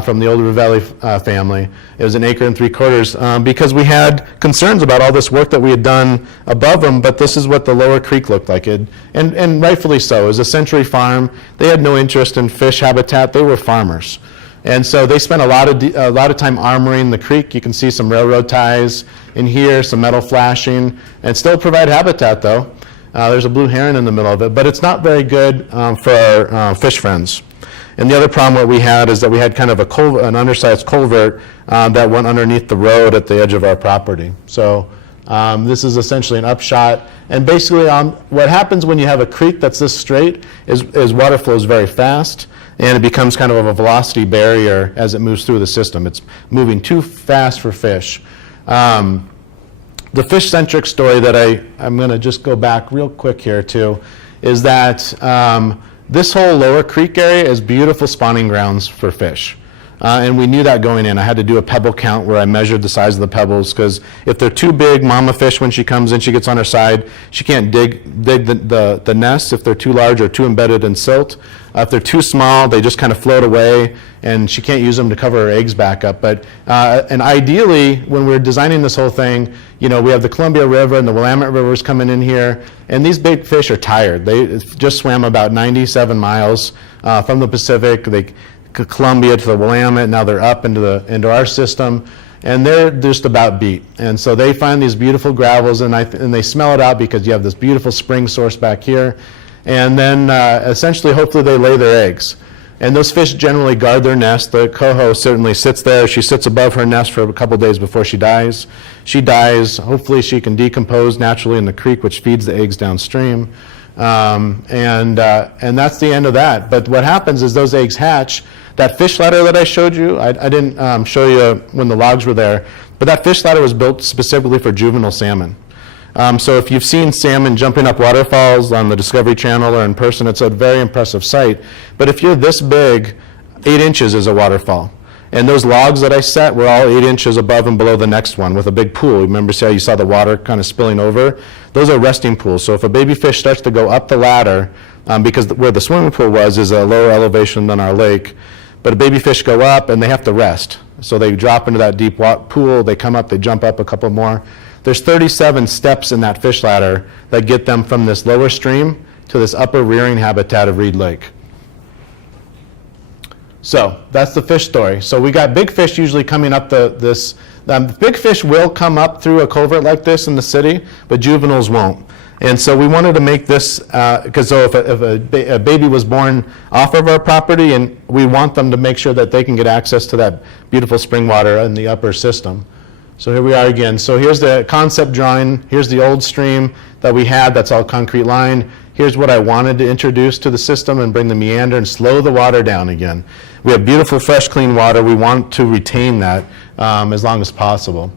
from the old Reveille family. It was 1 3/4 acres because we had concerns about all this work that we had done above them, but this is what the lower creek looked like. And rightfully so. It was a century farm. They had no interest in fish habitat. They were farmers. And so they spent a lot of time armoring the creek. You can see some railroad ties in here, some metal flashing, and still provide habitat though. There's a blue heron in the middle of it, but it's not very good for our fish friends. And the other problem that we had is that we had kind of an undersized culvert that went underneath the road at the edge of our property. So this is essentially an upshot. And basically what happens when you have a creek that's this straight is water flows very fast, and it becomes kind of a velocity barrier as it moves through the system. It's moving too fast for fish. The fish-centric story that I'm going to just go back real quick here to is that this whole lower creek area is beautiful spawning grounds for fish. And we knew that going in. I had to do a pebble count where I measured the size of the pebbles, because if they're too big, mama fish, when she comes in, she gets on her side, she can't dig the nest if they're too large or too embedded in silt. If they're too small, they just kind of float away, and she can't use them to cover her eggs back up. But and ideally, when we're designing this whole thing, we have the Columbia River and the Willamette Rivers coming in here, and these big fish are tired. They just swam about 97 miles from the Pacific. Columbia to the Willamette, now they're up into our system, and they're just about beat. And so they find these beautiful gravels, and they smell it out because you have this beautiful spring source back here, and then essentially, hopefully, they lay their eggs. And those fish generally guard their nest. The coho certainly sits there. She sits above her nest for a couple days before she dies. She dies. Hopefully, she can decompose naturally in the creek, which feeds the eggs downstream. And that's the end of that. But what happens is those eggs hatch. That fish ladder that I showed you, I didn't show you when the logs were there, but that fish ladder was built specifically for juvenile salmon. So if you've seen salmon jumping up waterfalls on the Discovery Channel or in person, it's a very impressive sight. But if you're this big, 8 inches is a waterfall. And those logs that I set were all 8 inches above and below the next one with a big pool. Remember how you saw the water kind of spilling over? Those are resting pools. So if a baby fish starts to go up the ladder, because where the swimming pool was is a lower elevation than our lake, but a baby fish go up and they have to rest. So they drop into that deep pool, they come up, they jump up a couple more. There's 37 steps in that fish ladder that get them from this lower stream to this upper rearing habitat of Reed Lake. So that's the fish story. So we got big fish usually coming up big fish will come up through a culvert like this in the city, but juveniles won't. And so we wanted to make this, because if a baby was born off of our property, and we want them to make sure that they can get access to that beautiful spring water in the upper system. So here we are again. So here's the concept drawing. Here's the old stream that we had that's all concrete lined. Here's what I wanted to introduce to the system and bring the meander and slow the water down again. We have beautiful, fresh, clean water. We want to retain that as long as possible.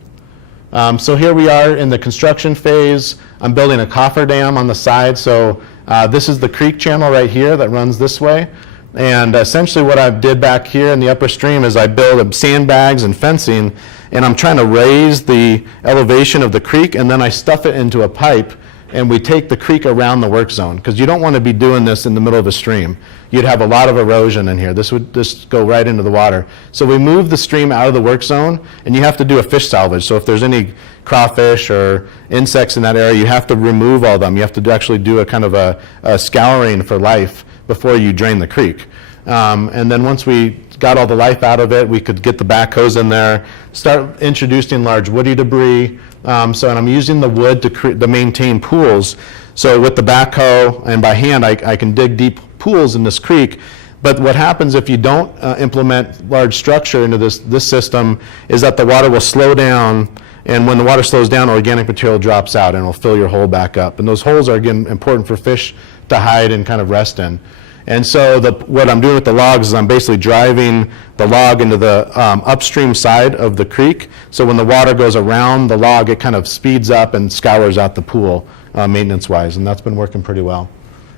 So here we are in the construction phase. I'm building a cofferdam on the side. So this is the creek channel right here that runs this way. And essentially what I did back here in the upper stream is I built sandbags and fencing, and I'm trying to raise the elevation of the creek, and then I stuff it into a pipe, and we take the creek around the work zone, because you don't want to be doing this in the middle of a stream. You'd have a lot of erosion in here. This would just go right into the water. So we move the stream out of the work zone, and you have to do a fish salvage. So if there's any crawfish or insects in that area, you have to remove all of them. You have to actually do a kind of a scouring for life before you drain the creek. And then once we got all the life out of it, we could get the backhoes in there, start introducing large woody debris. And I'm using the wood to maintain pools. So with the backhoe and by hand, I can dig deep pools in this creek. But what happens if you don't implement large structure into this system is that the water will slow down, and when the water slows down, organic material drops out and it'll fill your hole back up. And those holes are, again, important for fish to hide and kind of rest in. And so what I'm doing with the logs is I'm basically driving the log into the upstream side of the creek. So when the water goes around the log, it kind of speeds up and scours out the pool maintenance-wise, and that's been working pretty well.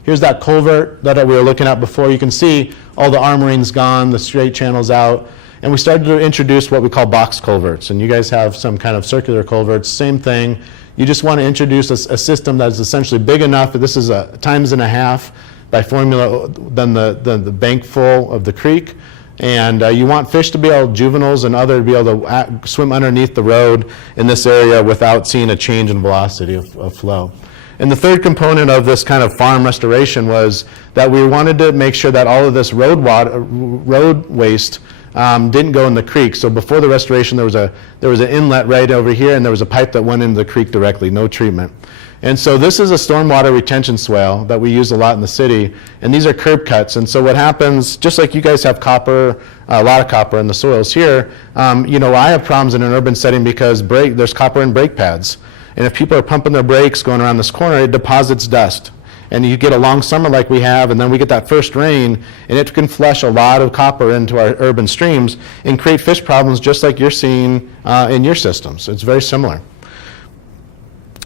Here's that culvert that we were looking at before. You can see all the armoring's gone, the straight channel's out, and we started to introduce what we call box culverts. And you guys have some kind of circular culverts, same thing. You just want to introduce a system that's essentially big enough that this is a 1.5 times by formula than the bank full of the creek. And you want fish to be able, juveniles and other, to be able to swim underneath the road in this area without seeing a change in velocity of flow. And the third component of this kind of farm restoration was that we wanted to make sure that all of this road waste didn't go in the creek. So before the restoration, there was an inlet right over here, and there was a pipe that went into the creek directly, no treatment. And so this is a stormwater retention swale that we use a lot in the city, and these are curb cuts. And so what happens, just like you guys have copper, a lot of copper in the soils here, I have problems in an urban setting because there's copper in brake pads. And if people are pumping their brakes going around this corner, it deposits dust. And you get a long summer like we have, and then we get that first rain, and it can flush a lot of copper into our urban streams and create fish problems just like you're seeing in your systems. It's very similar.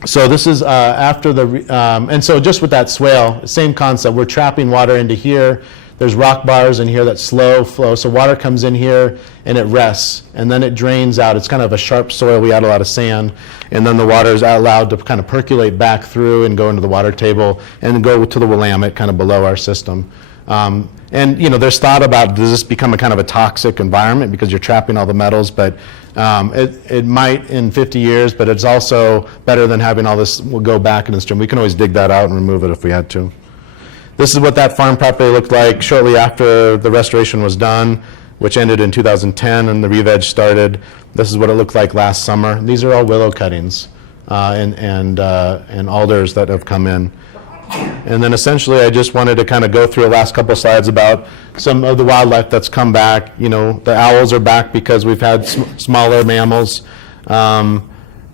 So this is after and so just with that swale, same concept. We're trapping water into here. There's rock bars in here that slow flow. So water comes in here and it rests, and then it drains out. It's kind of a sharp soil. We add a lot of sand, and then the water is allowed to kind of percolate back through and go into the water table and go to the Willamette kind of below our system. And there's thought about, does this become a kind of a toxic environment because you're trapping all the metals? But it might in 50 years, but it's also better than having all this go back in the stream. We can always dig that out and remove it if we had to. This is what that farm property looked like shortly after the restoration was done, which ended in 2010 and the re-veg started. This is what it looked like last summer. These are all willow cuttings and alders that have come in. And then essentially I just wanted to kind of go through the last couple slides about some of the wildlife that's come back. The owls are back because we've had smaller mammals.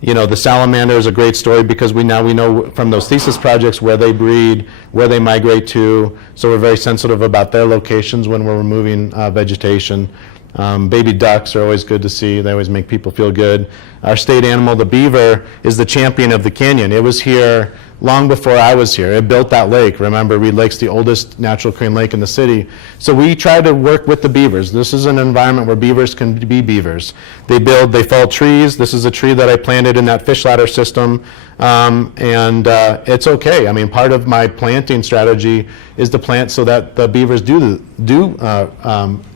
The salamander is a great story because we know from those thesis projects where they breed, where they migrate to, so we're very sensitive about their locations when we're removing vegetation. Baby ducks are always good to see. They always make people feel good. Our state animal, the beaver, is the champion of the canyon. It was here long before I was here. It built that lake. Remember, Reed Lake's the oldest natural crane lake in the city. So we try to work with the beavers. This is an environment where beavers can be beavers. They fall trees. This is a tree that I planted in that fish ladder system. It's okay. I mean, part of my planting strategy is to plant so that the beavers do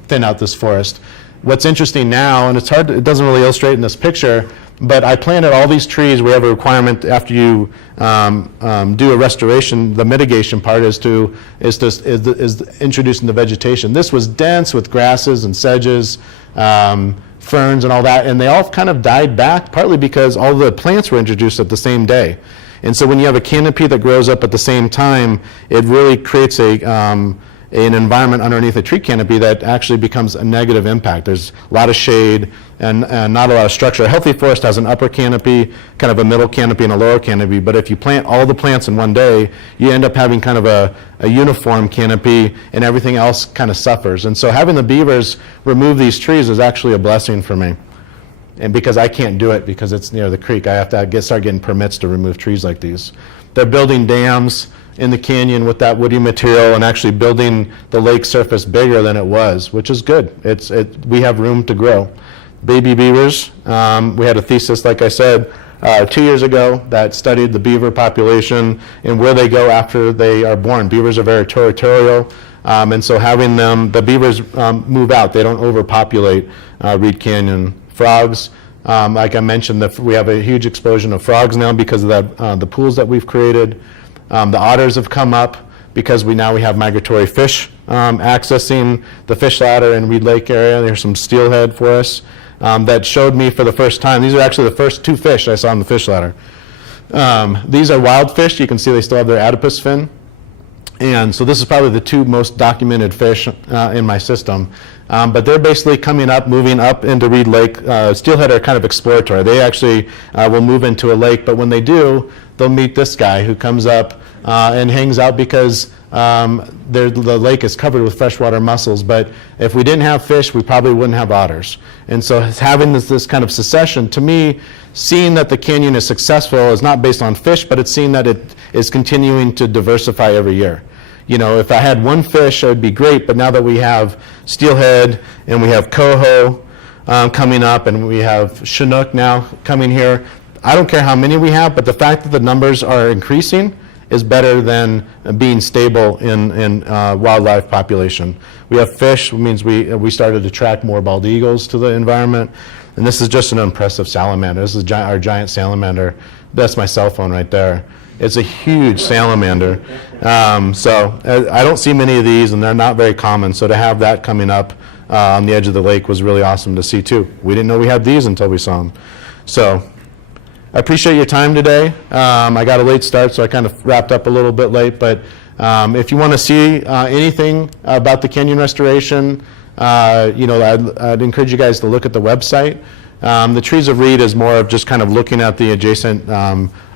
thin out this forest. What's interesting now, and it doesn't really illustrate in this picture, but I planted all these trees. We have a requirement after you do a restoration. The mitigation part is introducing the vegetation. This was dense with grasses and sedges, ferns and all that, and they all kind of died back, partly because all the plants were introduced at the same day. And so when you have a canopy that grows up at the same time, it really creates an environment underneath a tree canopy that actually becomes a negative impact. There's a lot of shade and not a lot of structure. A healthy forest has an upper canopy, kind of a middle canopy, and a lower canopy, but if you plant all the plants in one day, you end up having kind of a uniform canopy, and everything else kind of suffers. And so having the beavers remove these trees is actually a blessing for me. And because I can't do it because it's near the creek, I have to start getting permits to remove trees like these. They're building dams in the canyon with that woody material and actually building the lake surface bigger than it was, which is good. We have room to grow. Baby beavers, we had a thesis, like I said, 2 years ago that studied the beaver population and where they go after they are born. Beavers are very territorial, and so having the beavers move out. They don't overpopulate Reed Canyon. Frogs, like I mentioned, we have a huge explosion of frogs now because of the pools that we've created. The otters have come up because we have migratory fish accessing the fish ladder in Reed Lake area. There's some steelhead for us that showed me for the first time. These are actually the first 2 fish I saw on the fish ladder. These are wild fish. You can see they still have their adipose fin. And so this is probably the 2 most documented fish in my system. But they're basically coming up, moving up into Reed Lake. Steelhead are kind of exploratory. They actually will move into a lake, but when they do, they'll meet this guy who comes up and hangs out because the lake is covered with freshwater mussels. But if we didn't have fish, we probably wouldn't have otters. And so having this kind of succession, to me, seeing that the canyon is successful is not based on fish, but it's seeing that it is continuing to diversify every year. You know, if I had 1 fish, it would be great, but now that we have steelhead and we have coho coming up and we have Chinook now coming here, I don't care how many we have, but the fact that the numbers are increasing is better than being stable in wildlife population. We have fish, which means we started to attract more bald eagles to the environment, and this is just an impressive salamander. This is our giant salamander. That's my cell phone right there. It's a huge salamander. So I don't see many of these, and they're not very common. So to have that coming up on the edge of the lake was really awesome to see too. We didn't know we had these until we saw them. So I appreciate your time today. I got a late start, so I kind of wrapped up a little bit late. But if you want to see anything about the canyon restoration, I'd encourage you guys to look at the website. The Trees of Reed is more of just kind of looking at the adjacent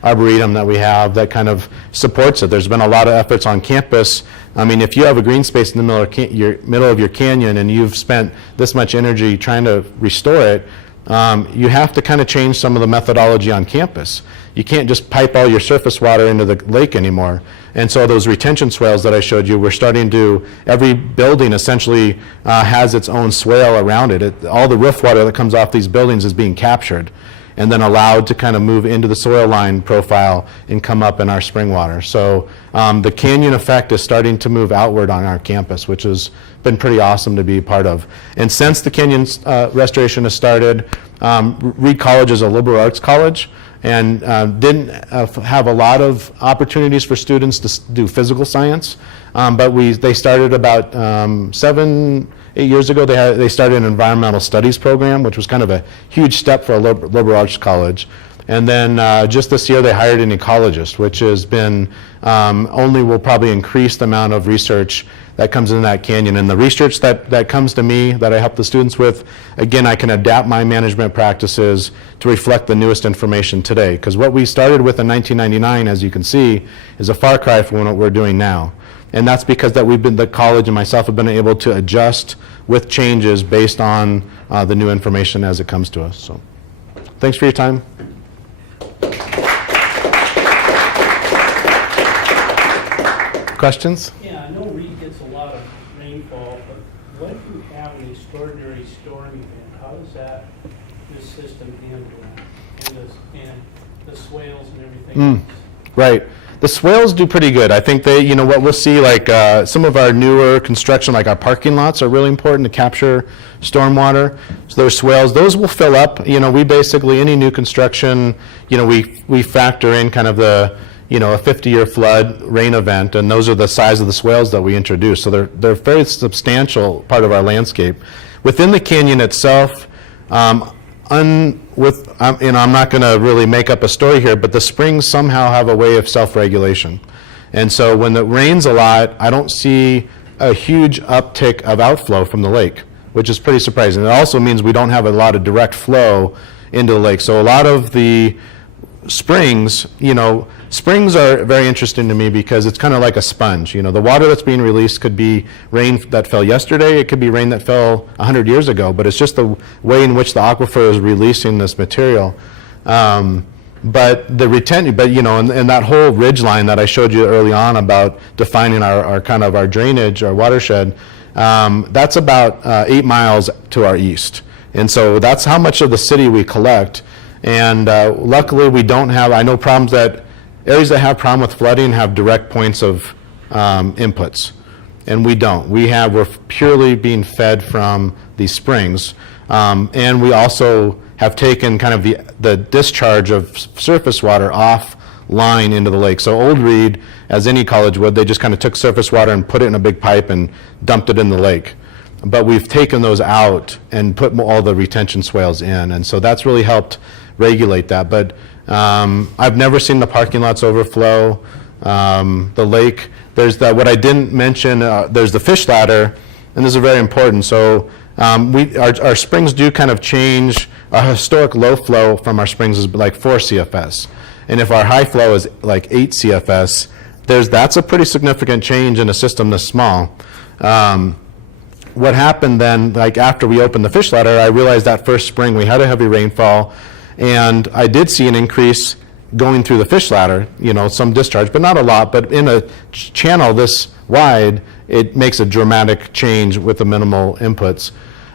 arboretum that we have that kind of supports it. There's been a lot of efforts on campus. I mean, if you have a green space in the middle of your canyon and you've spent this much energy trying to restore it, you have to kind of change some of the methodology on campus. You can't just pipe all your surface water into the lake anymore. And so those retention swales that I showed you, we're starting to, every building essentially has its own swale around it. All the roof water that comes off these buildings is being captured and then allowed to kind of move into the soil line profile and come up in our spring water. So the canyon effect is starting to move outward on our campus, which has been pretty awesome to be part of. And since the canyon restoration has started, Reed College is a liberal arts college and didn't have a lot of opportunities for students to do physical science, but they started about 7-8 years ago. They started an environmental studies program, which was kind of a huge step for a liberal arts college. And then just this year they hired an ecologist, which has been will probably increase the amount of research that comes in that canyon. And the research that comes to me that I help the students with, again, I can adapt my management practices to reflect the newest information today. Because what we started with in 1999, as you can see, is a far cry from what we're doing now. And that's because the college and myself have been able to adjust with changes based on the new information as it comes to us. So thanks for your time. Questions? Yeah, I know Reed gets a lot of rainfall, but what if you have an extraordinary storm event? How does this system handle that? And the swales and everything else? Right. The swales do pretty good. I think what we'll see, like some of our newer construction, like our parking lots are really important to capture stormwater. So those swales, those will fill up. We basically, any new construction, we factor in kind of a 50-year flood rain event, and those are the size of the swales that we introduce. So they're a very substantial part of our landscape. Within the canyon itself, I'm not going to really make up a story here, but the springs somehow have a way of self-regulation. And so when it rains a lot, I don't see a huge uptick of outflow from the lake, which is pretty surprising. It also means we don't have a lot of direct flow into the lake. So a lot of the springs, springs are very interesting to me because it's kind of like a sponge. The water that's being released could be rain that fell yesterday, it could be rain that fell 100 years ago, but it's just the way in which the aquifer is releasing this material. But the retention, and that whole ridge line that I showed you early on about defining our kind of our drainage, our watershed, that's about 8 miles to our east. And so that's how much of the city we collect. And luckily we don't have, I know areas that have problem with flooding have direct points of inputs. And we don't. We're purely being fed from these springs. And we also have taken kind of the discharge of surface water off line into the lake. So Old Reed, as any college would, they just kind of took surface water and put it in a big pipe and dumped it in the lake. But we've taken those out and put all the retention swales in. And so that's really helped regulate that. But I've never seen the parking lots overflow. The lake, what I didn't mention, there's the fish ladder, and this is very important. So our springs do kind of change. Our historic low flow from our springs is like 4 CFS. And if our high flow is like 8 CFS, that's a pretty significant change in a system this small. What happened then, like after we opened the fish ladder, I realized that first spring we had a heavy rainfall, and I did see an increase going through the fish ladder, some discharge, but not a lot. But in a channel this wide, it makes a dramatic change with the minimal inputs.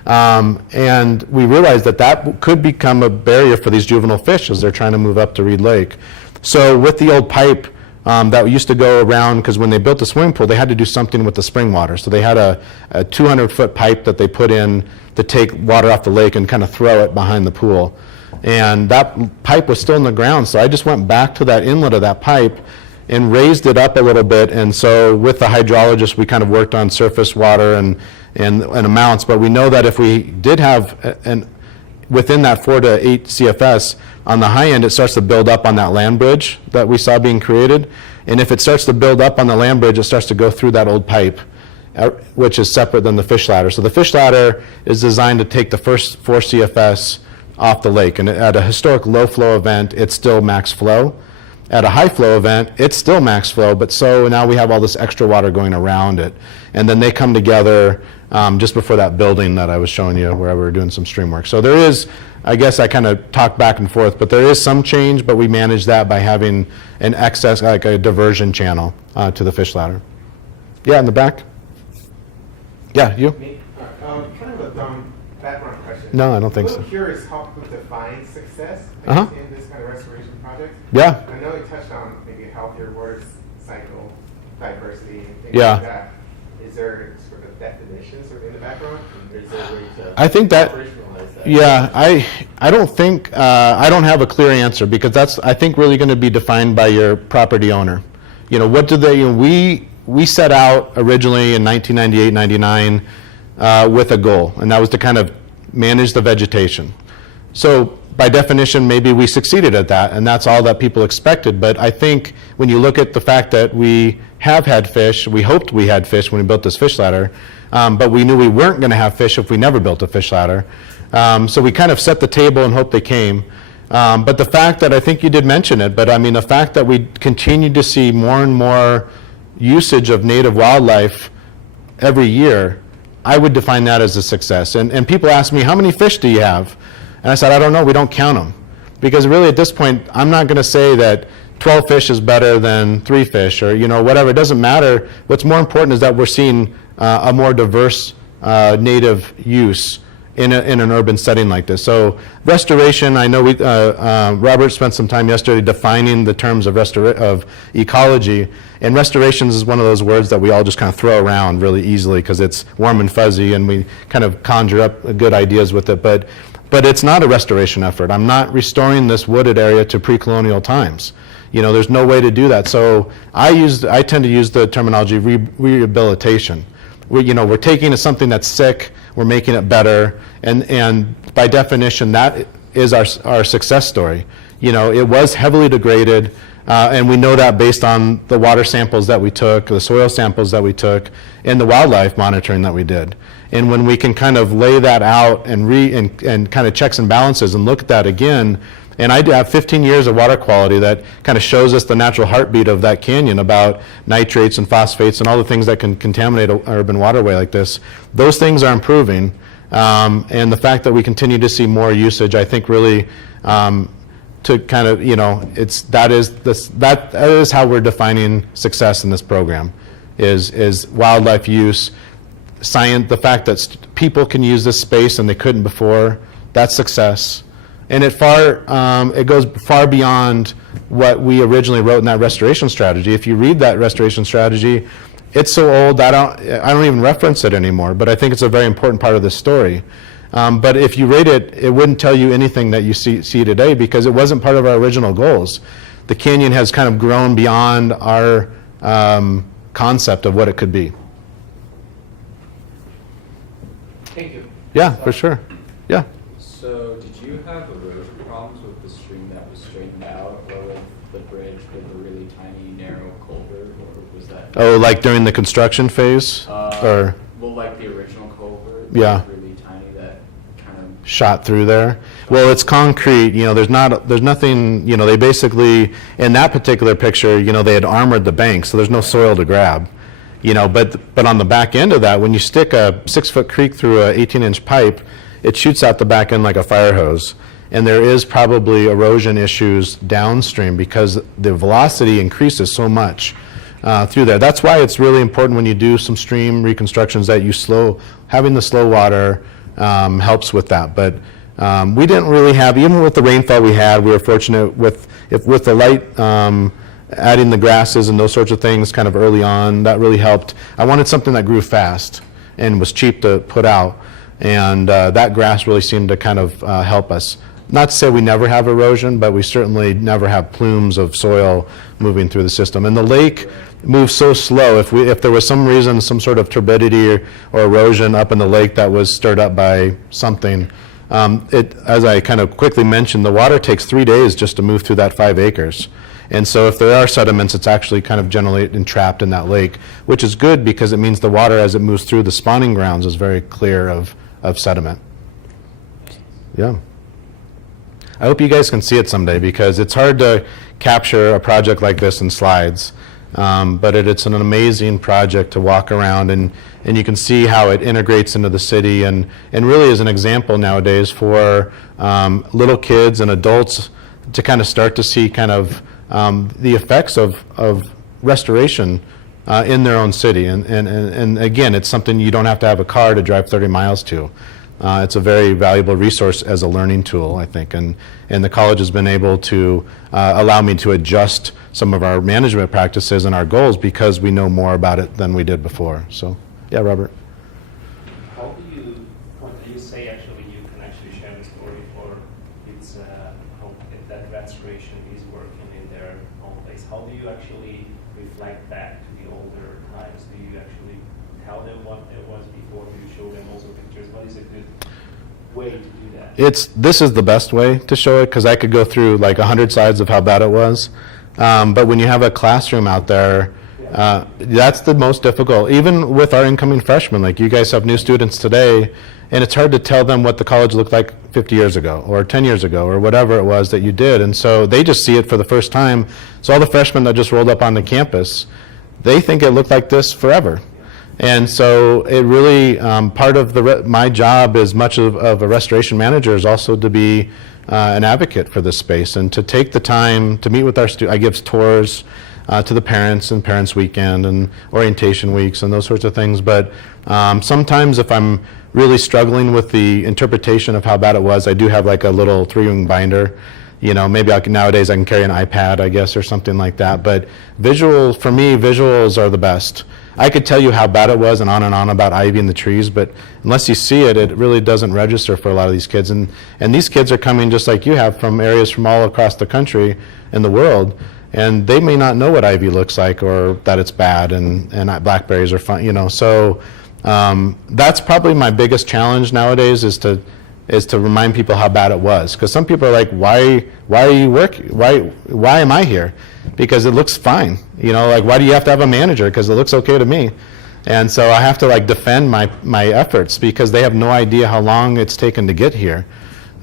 And we realized that could become a barrier for these juvenile fish as they're trying to move up to Reed Lake. So with the old pipe that used to go around, because when they built the swimming pool, they had to do something with the spring water. So they had a 200-foot pipe that they put in to take water off the lake and kind of throw it behind the pool. And that pipe was still in the ground, so I just went back to that inlet of that pipe and raised it up a little bit. And so with the hydrologist, we kind of worked on surface water and amounts, but we know that if we did have within that 4 to 8 CFS, on the high end, it starts to build up on that land bridge that we saw being created. And if it starts to build up on the land bridge, it starts to go through that old pipe, which is separate than the fish ladder. So the fish ladder is designed to take the first 4 CFS off the lake. And at a historic low flow event, it's still max flow. At a high flow event, it's still max flow, but so now we have all this extra water going around it. And then they come together just before that building that I was showing you where we were doing some stream work. So there is, I guess I kind of talk back and forth, but there is some change, but we manage that by having an excess, like a diversion channel to the fish ladder. Yeah, in the back. Yeah, you? Me? Kind of a dumb background question. No, I don't think so. I'm curious how people define success Uh-huh. in this kind of restoration project. Yeah. I know you touched on maybe healthier water cycle, diversity, and things Yeah. like that. Is there sort of definitions sort of in the background? Is there a way to I think that, operationalize that? yeah, I don't think, I don't have a clear answer, because that's, I think, really going to be defined by your property owner. What do they, we set out originally in 1998, 99 with a goal, and that was to kind of manage the vegetation. So by definition, maybe we succeeded at that, and that's all that people expected. But I think when you look at the fact that we have had fish, we hoped we had fish when we built this fish ladder, but we knew we weren't going to have fish if we never built a fish ladder. So we kind of set the table and hoped they came. But the fact that, I think you did mention it, but I mean the fact that we continue to see more and more usage of native wildlife every year, I would define that as a success. And people ask me, how many fish do you have? And I said, I don't know, we don't count them. Because really at this point, I'm not going to say that 12 fish is better than 3 fish or whatever. It doesn't matter. What's more important is that we're seeing a more diverse native use in an urban setting like this. So restoration, I know Robert spent some time yesterday defining the terms of ecology, and restorations is one of those words that we all just kind of throw around really easily because it's warm and fuzzy and we kind of conjure up good ideas with it, but it's not a restoration effort. I'm not restoring this wooded area to pre-colonial times. There's no way to do that. So I tend to use the terminology rehabilitation. We're taking something that's sick, we're making it better, and by definition, that is our success story. You know, it was heavily degraded, and we know that based on the water samples that we took, the soil samples that we took, and the wildlife monitoring that we did. And when we can kind of lay that out and kind of checks and balances and look at that again, and I do have 15 years of water quality that kind of shows us the natural heartbeat of that canyon about nitrates and phosphates and all the things that can contaminate an urban waterway like this. Those things are improving, and the fact that we continue to see more usage, I think really to kind of, you know, that is how we're defining success in this program, is wildlife use, science, the fact that people can use this space and they couldn't before, that's success. And it goes far beyond what we originally wrote in that restoration strategy. If you read that restoration strategy, it's so old I don't even reference it anymore, but I think it's a very important part of this story. But if you read it, it wouldn't tell you anything that you see today because it wasn't part of our original goals. The canyon has kind of grown beyond our concept of what it could be. Thank you. Yeah, for sure. Yeah. So did you have erosion problems with the stream that was straightened out, or with the bridge with the really tiny narrow culvert, or was that? Oh, like during the construction phase? Or Well, like the original culvert? Yeah. That was really tiny that kind of... shot through there? Well, it's concrete, you know, there's nothing, you know, they basically, in that particular picture, you know, they had armored the bank, so there's no soil to grab. You know, but on the back end of that, when you stick a 6-foot creek through a 18-inch pipe, it shoots out the back end like a fire hose. And there is probably erosion issues downstream because the velocity increases so much through there. That's why it's really important when you do some stream reconstructions that you having the slow water helps with that. But we didn't really have, even with the rainfall we had, we were fortunate with the light adding the grasses and those sorts of things kind of early on. That really helped. I wanted something that grew fast and was cheap to put out. And that grass really seemed to kind of help us. Not to say we never have erosion, but we certainly never have plumes of soil moving through the system. And the lake moves so slow. If there was some reason, some sort of turbidity or erosion up in the lake that was stirred up by something, as I kind of quickly mentioned, the water takes 3 days just to move through that 5 acres. And so if there are sediments, it's actually kind of generally entrapped in that lake, which is good because it means the water as it moves through the spawning grounds is very clear of sediment. Yeah. I hope you guys can see it someday because it's hard to capture a project like this in slides. But it's an amazing project to walk around and you can see how it integrates into the city and really is an example nowadays for little kids and adults to kind of start to see kind of the effects of restoration in their own city. And again, it's something you don't have to have a car to drive 30 miles to. It's a very valuable resource as a learning tool, I think. And the college has been able to allow me to adjust some of our management practices and our goals because we know more about it than we did before. So, yeah, Robert. How do you, when you say actually you can actually share the story for it's how if that restoration is working in their own place, how do you actually reflect back to the older times? Do you actually tell them what it was before? Do you show them also pictures? What is a good way to do that? This is the best way to show it because I could go through like 100 slides of how bad it was. But when you have a classroom out there, that's the most difficult. Even with our incoming freshmen, like you guys have new students today, and it's hard to tell them what the college looked like 50 years ago or 10 years ago or whatever it was that you did. And so they just see it for the first time. So all the freshmen that just rolled up on the campus, they think it looked like this forever. And so it really, part of my job as much of a restoration manager is also to be an advocate for this space and to take the time to meet with our students. I give tours to the parents and parents weekend and orientation weeks and those sorts of things. But sometimes if I'm really struggling with the interpretation of how bad it was, I do have like a little 3-ring binder. You know, maybe nowadays I can carry an iPad, I guess, or something like that. But for me, visuals are the best. I could tell you how bad it was and on about ivy in the trees, but unless you see it, it really doesn't register for a lot of these kids. And these kids are coming just like you have from areas from all across the country and the world, and they may not know what ivy looks like or that it's bad and blackberries are fun, you know. So that's probably my biggest challenge nowadays is to is to remind people how bad it was. Because some people are like, why are you working? Why am I here? Because it looks fine. You know, like, why do you have to have a manager? Because it looks okay to me. And so I have to like defend my efforts because they have no idea how long it's taken to get here.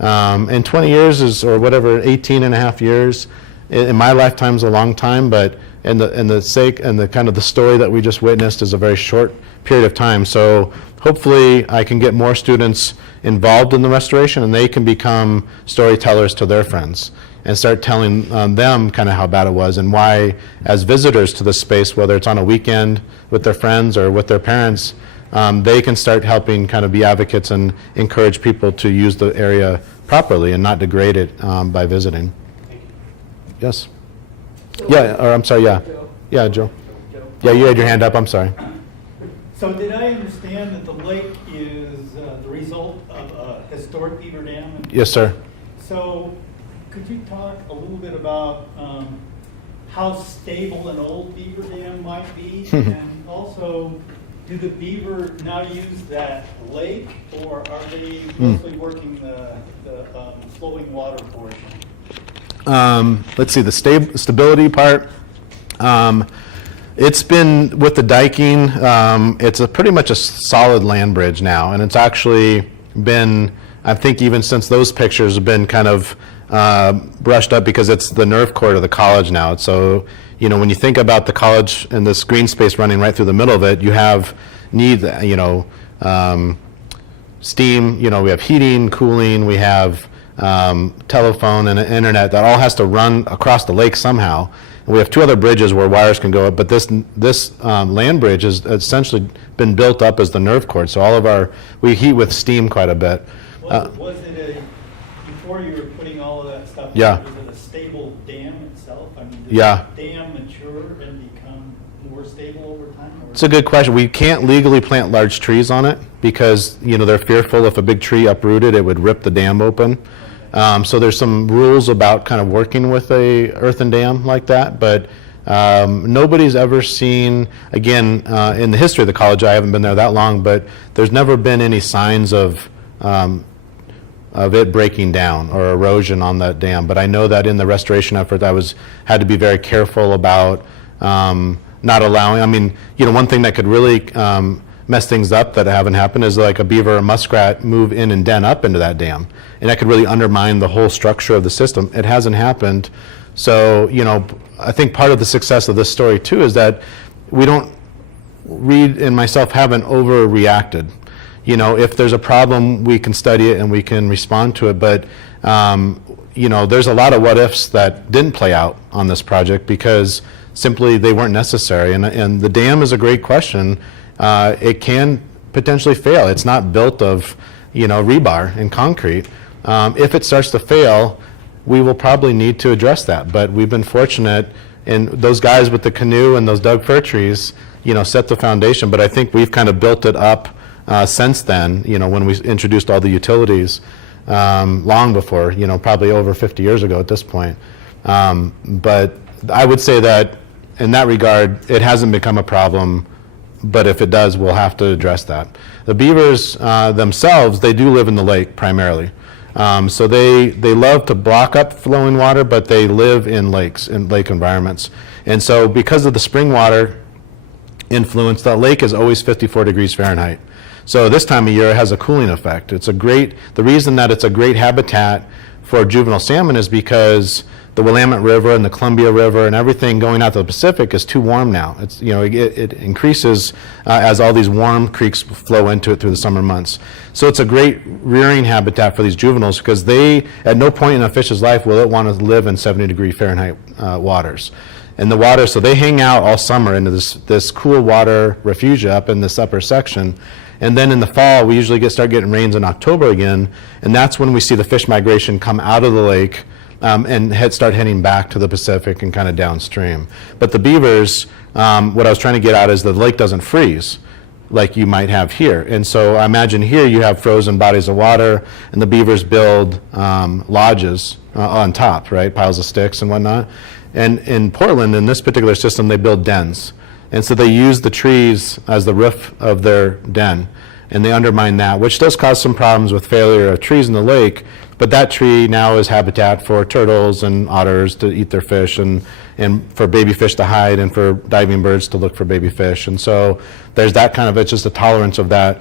And 20 years is, or whatever, 18 and a half years in my lifetime is a long time, but in the sake and the kind of the story that we just witnessed is a very short period of time. So hopefully I can get more students involved in the restoration and they can become storytellers to their friends and start telling them kind of how bad it was and why, as visitors to this space, whether it's on a weekend with their friends or with their parents, they can start helping kind of be advocates and encourage people to use the area properly and not degrade it by visiting. Yes. Yeah, or I'm sorry, yeah. Joe. Yeah, Joe. Joe. Yeah, you had your hand up, I'm sorry. So did I understand that the lake is the result of a historic beaver dam? Yes, sir. So could you talk a little bit about how stable an old beaver dam might be? And also, do the beaver now use that lake, or are they mostly working the flowing water portion? Let's see, the stability part. It's been, with the diking, it's pretty much a solid land bridge now, and it's actually been, I think even since those pictures have been kind of brushed up because it's the nerve cord of the college now. So, you know, when you think about the college and this green space running right through the middle of it, you have steam, you know, we have heating, cooling, we have telephone and internet that all has to run across the lake somehow. And we have two other bridges where wires can go up, but this land bridge has essentially been built up as the nerve cord. So we heat with steam quite a bit. Was it before you were putting all of that stuff Yeah. in, was it a stable dam itself? I mean, did Yeah. the dam mature and become more stable over time? Or? It's a good question. We can't legally plant large trees on it because, you know, they're fearful if a big tree uprooted, it would rip the dam open. So there's some rules about kind of working with a earthen dam like that, but nobody's ever seen, again, in the history of the college, I haven't been there that long, but there's never been any signs of it breaking down or erosion on that dam. But I know that in the restoration effort, had to be very careful about not allowing, I mean, you know, one thing that could really mess things up that haven't happened is like a beaver or muskrat move in and den up into that dam. And that could really undermine the whole structure of the system. It hasn't happened. So, you know, I think part of the success of this story too is that Reed and myself haven't overreacted. You know, if there's a problem, we can study it and we can respond to it. But, you know, there's a lot of what ifs that didn't play out on this project because simply they weren't necessary. And the dam is a great question. It can potentially fail. It's not built of, you know, rebar and concrete. If it starts to fail, we will probably need to address that. But we've been fortunate, and those guys with the canoe and those Doug fir trees, you know, set the foundation. But I think we've kind of built it up since then, you know, when we introduced all the utilities long before, you know, probably over 50 years ago at this point. But I would say that in that regard, it hasn't become a problem. But if it does, we'll have to address that. The beavers themselves, they do live in the lake primarily. So they love to block up flowing water, but they live in lakes, in lake environments. And so because of the spring water influence, the lake is always 54 degrees Fahrenheit. So this time of year, it has a cooling effect. The reason that it's a great habitat for juvenile salmon is because the Willamette River and the Columbia River and everything going out to the Pacific is too warm now. It's, you know, it increases as all these warm creeks flow into it through the summer months. So it's a great rearing habitat for these juveniles because at no point in a fish's life will it want to live in 70-degree Fahrenheit waters. And the water, so they hang out all summer into this cool water refuge up in this upper section. And then in the fall, we usually start getting rains in October again, and that's when we see the fish migration come out of the lake and start heading back to the Pacific and kind of downstream. But the beavers, what I was trying to get at is the lake doesn't freeze like you might have here. And so I imagine here you have frozen bodies of water, and the beavers build lodges on top, right, piles of sticks and whatnot. And in Portland, in this particular system, they build dens. And so they use the trees as the roof of their den. and they undermine that, which does cause some problems with failure of trees in the lake. But that tree now is habitat for turtles and otters to eat their fish, and for baby fish to hide, and for diving birds to look for baby fish. And so there's that kind of, it's just a tolerance of that.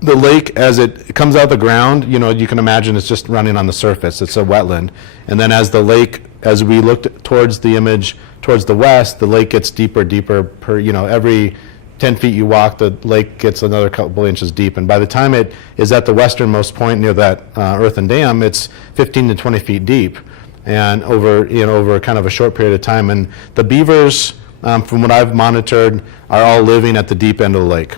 The lake, as it comes out of the ground, you know, you can imagine it's just running on the surface. It's a wetland. And then as the lake, as we looked towards the image, towards the west, the lake gets deeper, per, you know, every 10 feet you walk, the lake gets another couple inches deep. And by the time it is at the westernmost point near that earthen dam, it's 15 to 20 feet deep, and over kind of a short period of time. And the beavers, from what I've monitored, are all living at the deep end of the lake.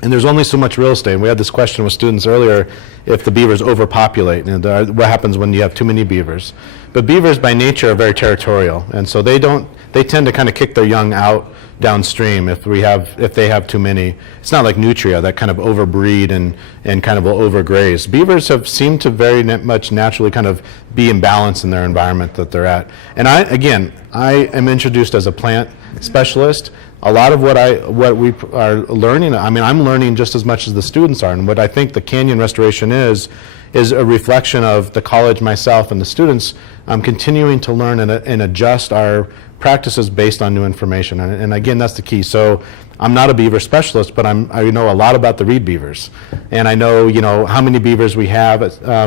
And there's only so much real estate. And we had this question with students earlier, if the beavers overpopulate, and what happens when you have too many beavers. But beavers by nature are very territorial, and so they tend to kind of kick their young out downstream if they have too many. It's not like nutria that kind of overbreed and kind of will overgraze. Beavers have seemed to very much naturally kind of be in balance in their environment that they're at. And I am introduced as a plant specialist. A lot of what we are learning, I mean, I'm learning just as much as the students are. And what I think the canyon restoration is a reflection of the college, myself, and the students continuing to learn and adjust our practices based on new information. And again, that's the key. So I'm not a beaver specialist, but I know a lot about the reed beavers. And I know, you know, how many beavers we have.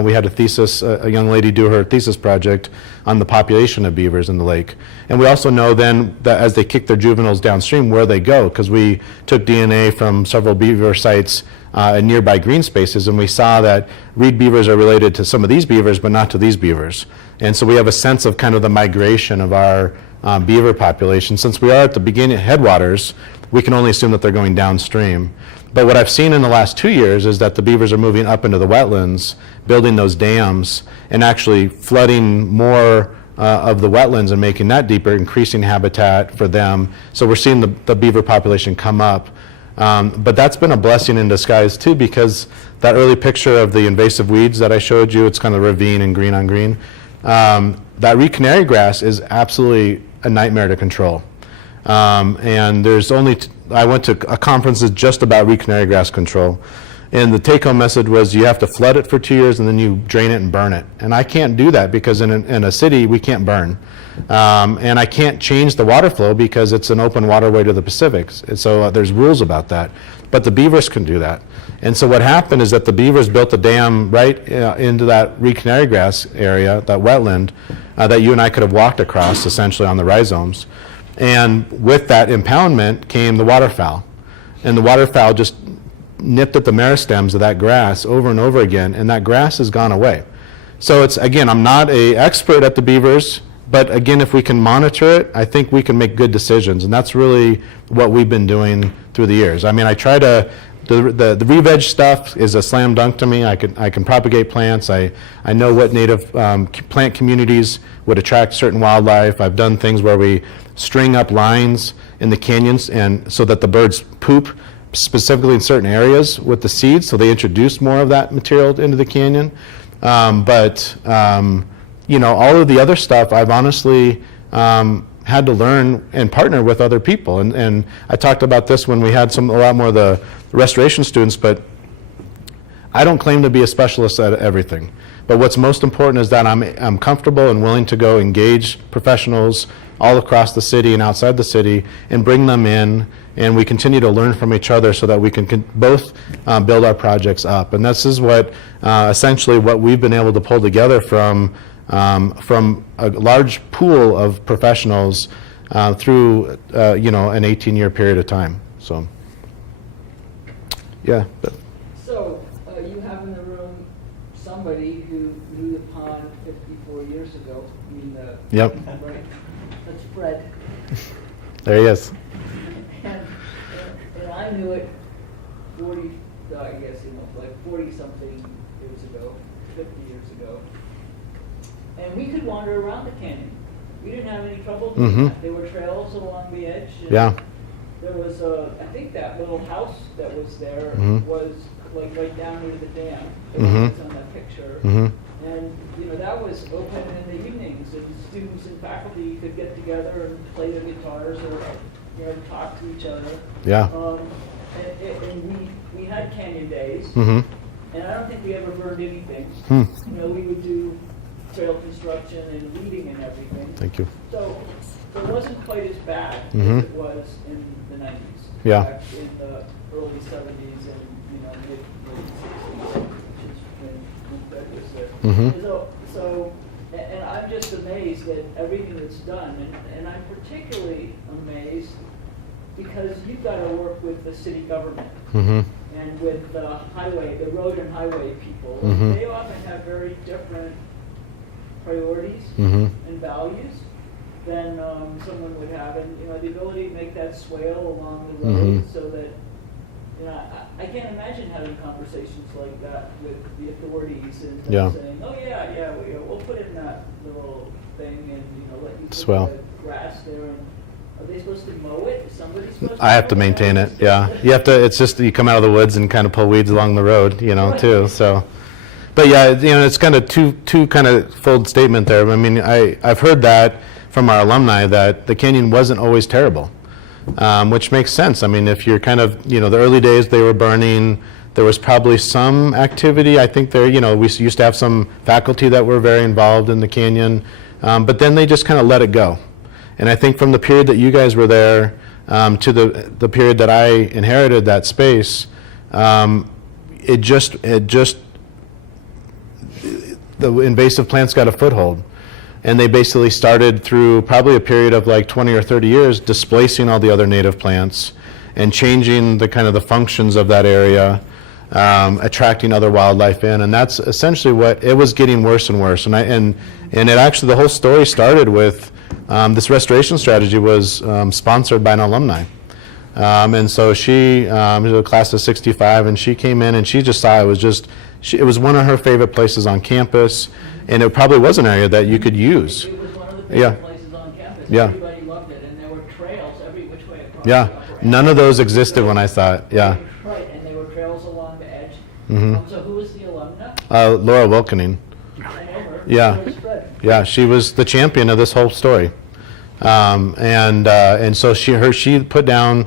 We had a young lady do her thesis project on the population of beavers in the lake. And we also know then that as they kick their juveniles downstream, where they go, because we took DNA from several beaver sites in nearby green spaces, and we saw that reed beavers are related to some of these beavers, but not to these beavers. And so we have a sense of kind of the migration of our beaver population. Since we are at the beginning headwaters, we can only assume that they're going downstream. But what I've seen in the last 2 years is that the beavers are moving up into the wetlands, building those dams, and actually flooding more of the wetlands and making that deeper, increasing habitat for them. So we're seeing the beaver population come up. But that's been a blessing in disguise too, because that early picture of the invasive weeds that I showed you, it's kind of ravine and green on green. That reed canary grass is absolutely a nightmare to control. And there's I went to a conference that's just about reed canary grass control. And the take-home message was you have to flood it for 2 years and then you drain it and burn it. And I can't do that because in a city we can't burn. And I can't change the water flow because it's an open waterway to the Pacific. And so there's rules about that. But the beavers can do that. And so what happened is that the beavers built a dam right into that reed canary grass area, that wetland, that you and I could have walked across essentially on the rhizomes. And with that impoundment came the waterfowl. And the waterfowl just nipped at the meristems of that grass over and over again, and that grass has gone away. So it's, again, I'm not an expert at the beavers, but again, if we can monitor it, I think we can make good decisions, and that's really what we've been doing through the years. I mean, I try to, the re-veg stuff is a slam dunk to me. I can propagate plants. I know what native plant communities would attract certain wildlife. I've done things where we string up lines in the canyons and so that the birds poop specifically in certain areas with the seeds, so they introduce more of that material into the canyon. You know, all of the other stuff I've honestly had to learn and partner with other people. And I talked about this when we had a lot more of the restoration students, but I don't claim to be a specialist at everything. But what's most important is that I'm comfortable and willing to go engage professionals all across the city and outside the city and bring them in, and we continue to learn from each other so that we can both build our projects up. And this is what essentially what we've been able to pull together from a large pool of professionals through you know, an 18-year period of time. So yeah. So you have in the room somebody who knew the pond 54 years ago. I mean, yep. Right? That's Fred. There he is. And I knew it 40, I guess, you know, like 40-something years ago, 50 years ago. And we could wander around the canyon. We didn't have any trouble doing that. There were trails along the edge. And Yeah. there was I think that little house that was there was like right down near the dam. It was on that picture. And you know, that was open in the evenings, and students and faculty could get together and play their guitars or, you know, talk to each other. Yeah. and we had canyon days, Mm-hmm. and I don't think we ever burned anything. Hmm. You know, we would do trail construction and weeding and everything. Thank you. So it wasn't quite as bad Mhm. as it was in the 90s. Yeah. Back in the early 70s and, mid 60s, which is when Fred was there. Mhm. So, and I'm just amazed at everything that's done, and I'm particularly amazed because you've got to work with the city government Mm-hmm. and with the road and highway people. Mhm. They often have very different priorities Mm-hmm. and values than someone would have. And, the ability to make that swale along the road Mhm. so that, I can't imagine having conversations like that with the authorities and them Yeah. saying, oh, yeah, we'll put in that little thing and, let you put Swell. the grass there. And are they supposed to mow it? Is somebody supposed to I have to mow maintain it, Is yeah. You have to, it's just, you come out of the woods and kind of pull weeds along the road, too, so. But yeah, it's kind of two kind of fold statement there. I mean, I've heard that from our alumni that the canyon wasn't always terrible, which makes sense. I mean, if you're kind of, the early days they were burning, there was probably some activity. I think there, we used to have some faculty that were very involved in the canyon, but then they just kind of let it go. And I think from the period that you guys were there to the period that I inherited that space, it just the invasive plants got a foothold. And they basically started through probably a period of like 20 or 30 years displacing all the other native plants and changing the kind of the functions of that area, attracting other wildlife in. And that's essentially what, it was getting worse and worse. And it actually, the whole story started with this restoration strategy was sponsored by an alumni. And so she was a class of 65, and she came in and she just saw it was one of her favorite places on campus, and it probably was an area that you could use. It was one of the Yeah. favorite places on campus. Yeah. Everybody loved it, and there were trails every which way across Yeah, the upper none edge. of those existed when I saw it, yeah. Right, and there were trails along the edge. Mhm. So who was the alumna? Laura Wilkening. I know her. Yeah. So was Fred. Yeah, she was the champion of this whole story. And so she put down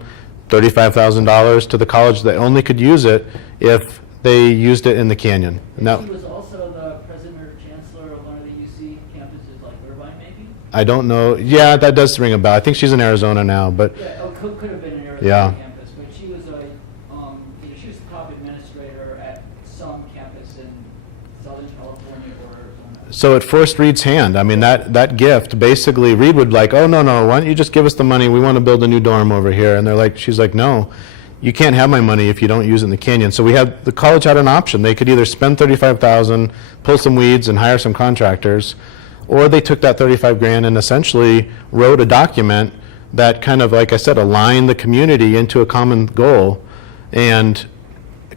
$35,000 to the college that only could use it if they used it in the canyon. Now, She was also the president or chancellor of one of the UC campuses, like Irvine, maybe? I don't know. Yeah, that does ring a bell. I think she's in Arizona now, but Yeah, could have been an Arizona Yeah. campus, but she was she was the top administrator at some campus in Southern California or Arizona. so it forced Reed's hand. I mean, that gift, basically, Reed would like, oh, no, why don't you just give us the money? We want to build a new dorm over here. And she's like, no, you can't have my money if you don't use it in the canyon. So the college had an option. They could either spend $35,000, pull some weeds and hire some contractors, or they took that 35 grand and essentially wrote a document that kind of, like I said, aligned the community into a common goal and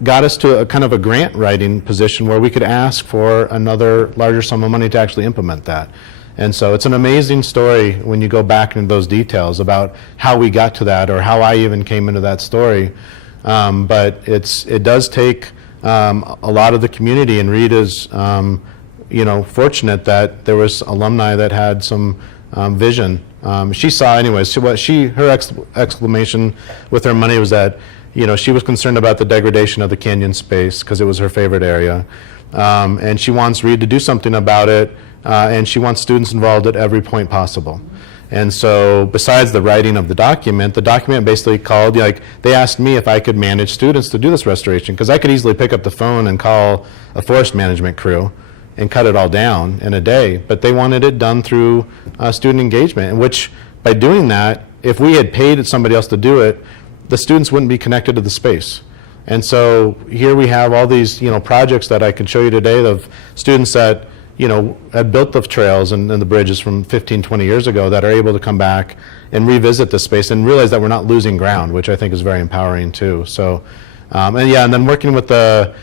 got us to a kind of a grant writing position where we could ask for another larger sum of money to actually implement that. And so it's an amazing story when you go back into those details about how we got to that or how I even came into that story. But it does take a lot of the community, and Reed is fortunate that there was alumni that had some vision. She saw anyways, her exclamation with her money was that she was concerned about the degradation of the canyon space because it was her favorite area. And she wants Reed to do something about it, and she wants students involved at every point possible. And so besides the writing of the document basically called, they asked me if I could manage students to do this restoration, because I could easily pick up the phone and call a forest management crew and cut it all down in a day, but they wanted it done through student engagement, in which by doing that, if we had paid somebody else to do it, the students wouldn't be connected to the space. And so here we have all these projects that I can show you today of students that had built the trails and the bridges from 15, 20 years ago that are able to come back and revisit the space and realize that we're not losing ground, which I think is very empowering too. So, and then working with the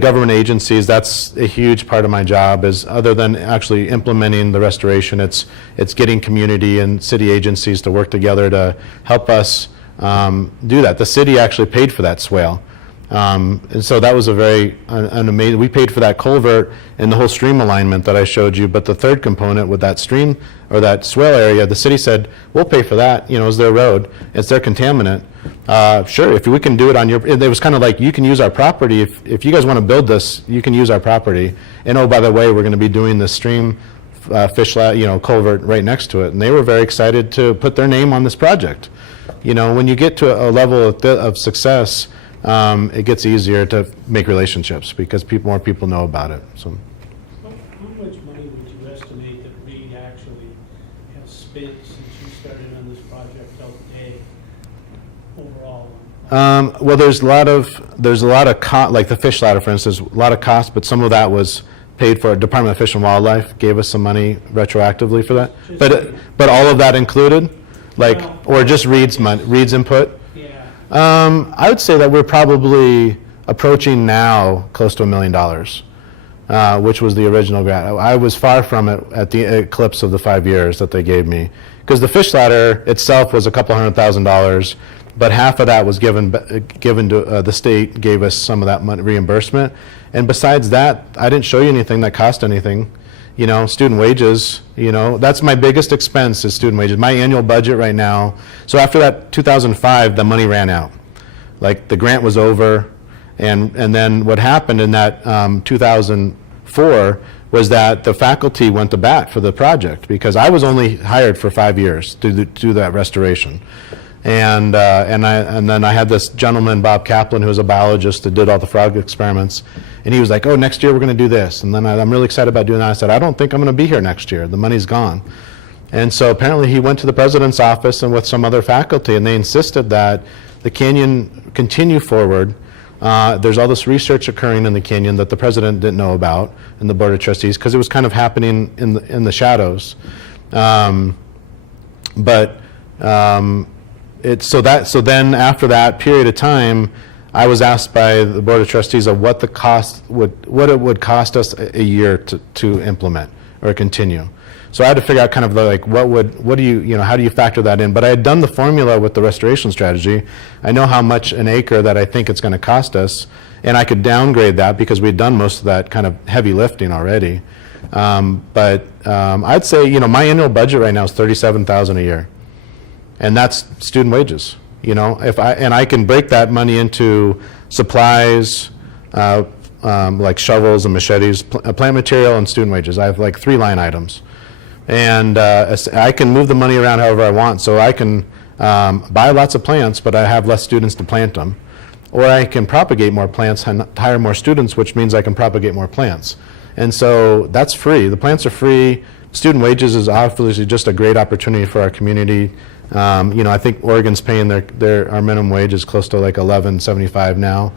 government agencies, that's a huge part of my job, is other than actually implementing the restoration, it's getting community and city agencies to work together to help us do that. The city actually paid for that swale. And so that was an amazing, we paid for that culvert and the whole stream alignment that I showed you, but the third component with that stream, or that swale area, the city said, we'll pay for that, it's their road, it's their contaminant. Sure, if we can do it on your, it was kind of like, you can use our property, if you guys want to build this, you can use our property. And oh, by the way, we're going to be doing the stream culvert right next to it. And they were very excited to put their name on this project. When you get to a level of success, it gets easier to make relationships because more people know about it. So, How much money would you estimate that Reed actually has spent since you started on this project out there overall? well, there's a lot of like the fish ladder, for instance, a lot of cost, but some of that was paid for. Department of Fish and Wildlife gave us some money retroactively for that. But all of that included, or just Reed's input. Yeah. I would say that we're probably approaching now close to $1 million, which was the original grant. I was far from it at the eclipse of the 5 years that they gave me, because the fish ladder itself was a couple $100,000, but half of that was given to the state gave us some of that money reimbursement, and besides that, I didn't show you anything that cost anything. Student wages, that's my biggest expense is student wages. My annual budget right now, so after that 2005, the money ran out. Like the grant was over, and then what happened in that 2004 was that the faculty went to bat for the project because I was only hired for 5 years to do that restoration. And then I had this gentleman, Bob Kaplan, who was a biologist that did all the frog experiments, and he was like, oh, next year we're going to do this. And then I'm really excited about doing that. I said, I don't think I'm going to be here next year. The money's gone. And so apparently he went to the president's office and with some other faculty, and they insisted that the canyon continue forward. There's all this research occurring in the canyon that the president didn't know about and the board of trustees because it was kind of happening in the shadows. So then after that period of time, I was asked by the board of trustees of what it would cost us a year to implement or continue. So I had to figure out kind of like how do you factor that in? But I had done the formula with the restoration strategy. I know how much an acre that I think it's going to cost us, and I could downgrade that because we'd done most of that kind of heavy lifting already. I'd say my annual budget right now is $37,000 a year. And that's student wages, I can break that money into supplies, like shovels and machetes, plant material and student wages. I have like 3 line items. And I can move the money around however I want. So I can buy lots of plants, but I have less students to plant them. Or I can propagate more plants and hire more students, which means I can propagate more plants. And so that's free. The plants are free. Student wages is obviously just a great opportunity for our community. I think Oregon's paying our minimum wage is close to like $11.75 now,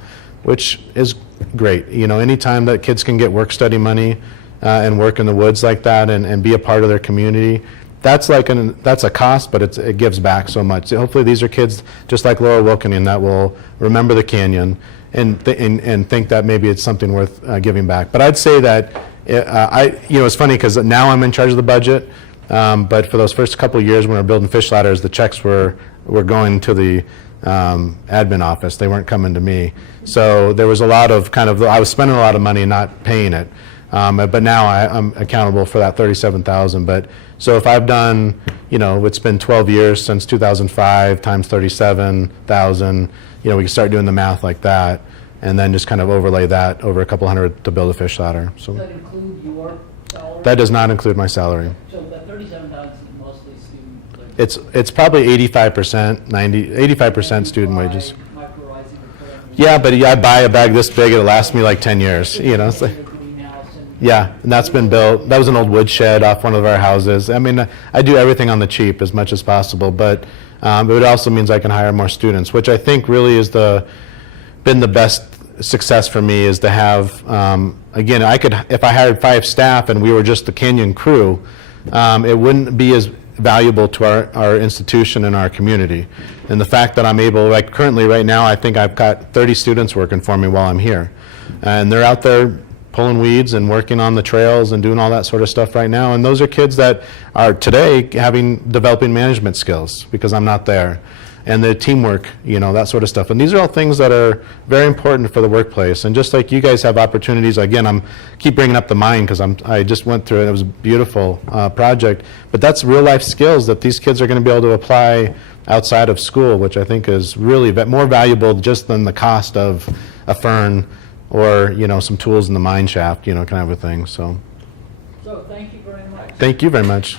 which is great. Anytime that kids can get work study money and work in the woods like that and be a part of their community, that's a cost, but it gives back so much. Hopefully these are kids just like Laura Wilkening that will remember the canyon and think that maybe it's something worth giving back. But I'd say that it's funny because now I'm in charge of the budget. But for those first couple of years when we were building fish ladders, the checks were going to the admin office. They weren't coming to me. So there was a lot of I was spending a lot of money not paying it. But now I'm accountable for that $37,000. But so if I've done, it's been 12 years since 2005 times 37,000, we can start doing the math like that and then just kind of overlay that over a couple hundred to build a fish ladder. So Does that include your salary? that does not include my salary. So that 37,000 is mostly student. It's probably 85% student wages. Microrizing the Yeah, but I buy a bag this big, it'll last me like 10 years, It's like, yeah, and that's been built. That was an old woodshed off one of our houses. I mean, I do everything on the cheap as much as possible, but it also means I can hire more students, which I think really is been the best success for me is to have, again, if I hired 5 staff and we were just the Canyon crew, it wouldn't be as valuable to our institution and our community. And the fact that I'm able, like currently right now, I think I've got 30 students working for me while I'm here. And they're out there pulling weeds and working on the trails and doing all that sort of stuff right now. And those are kids that are today developing management skills because I'm not there. and the teamwork, that sort of stuff. And these are all things that are very important for the workplace. And just like you guys have opportunities, again, keep bringing up the mine because I just went through it. It was a beautiful project. But that's real life skills that these kids are going to be able to apply outside of school, which I think is really more valuable just than the cost of a fern or some tools in the mine shaft, kind of a thing. So So thank you very much. thank you very much.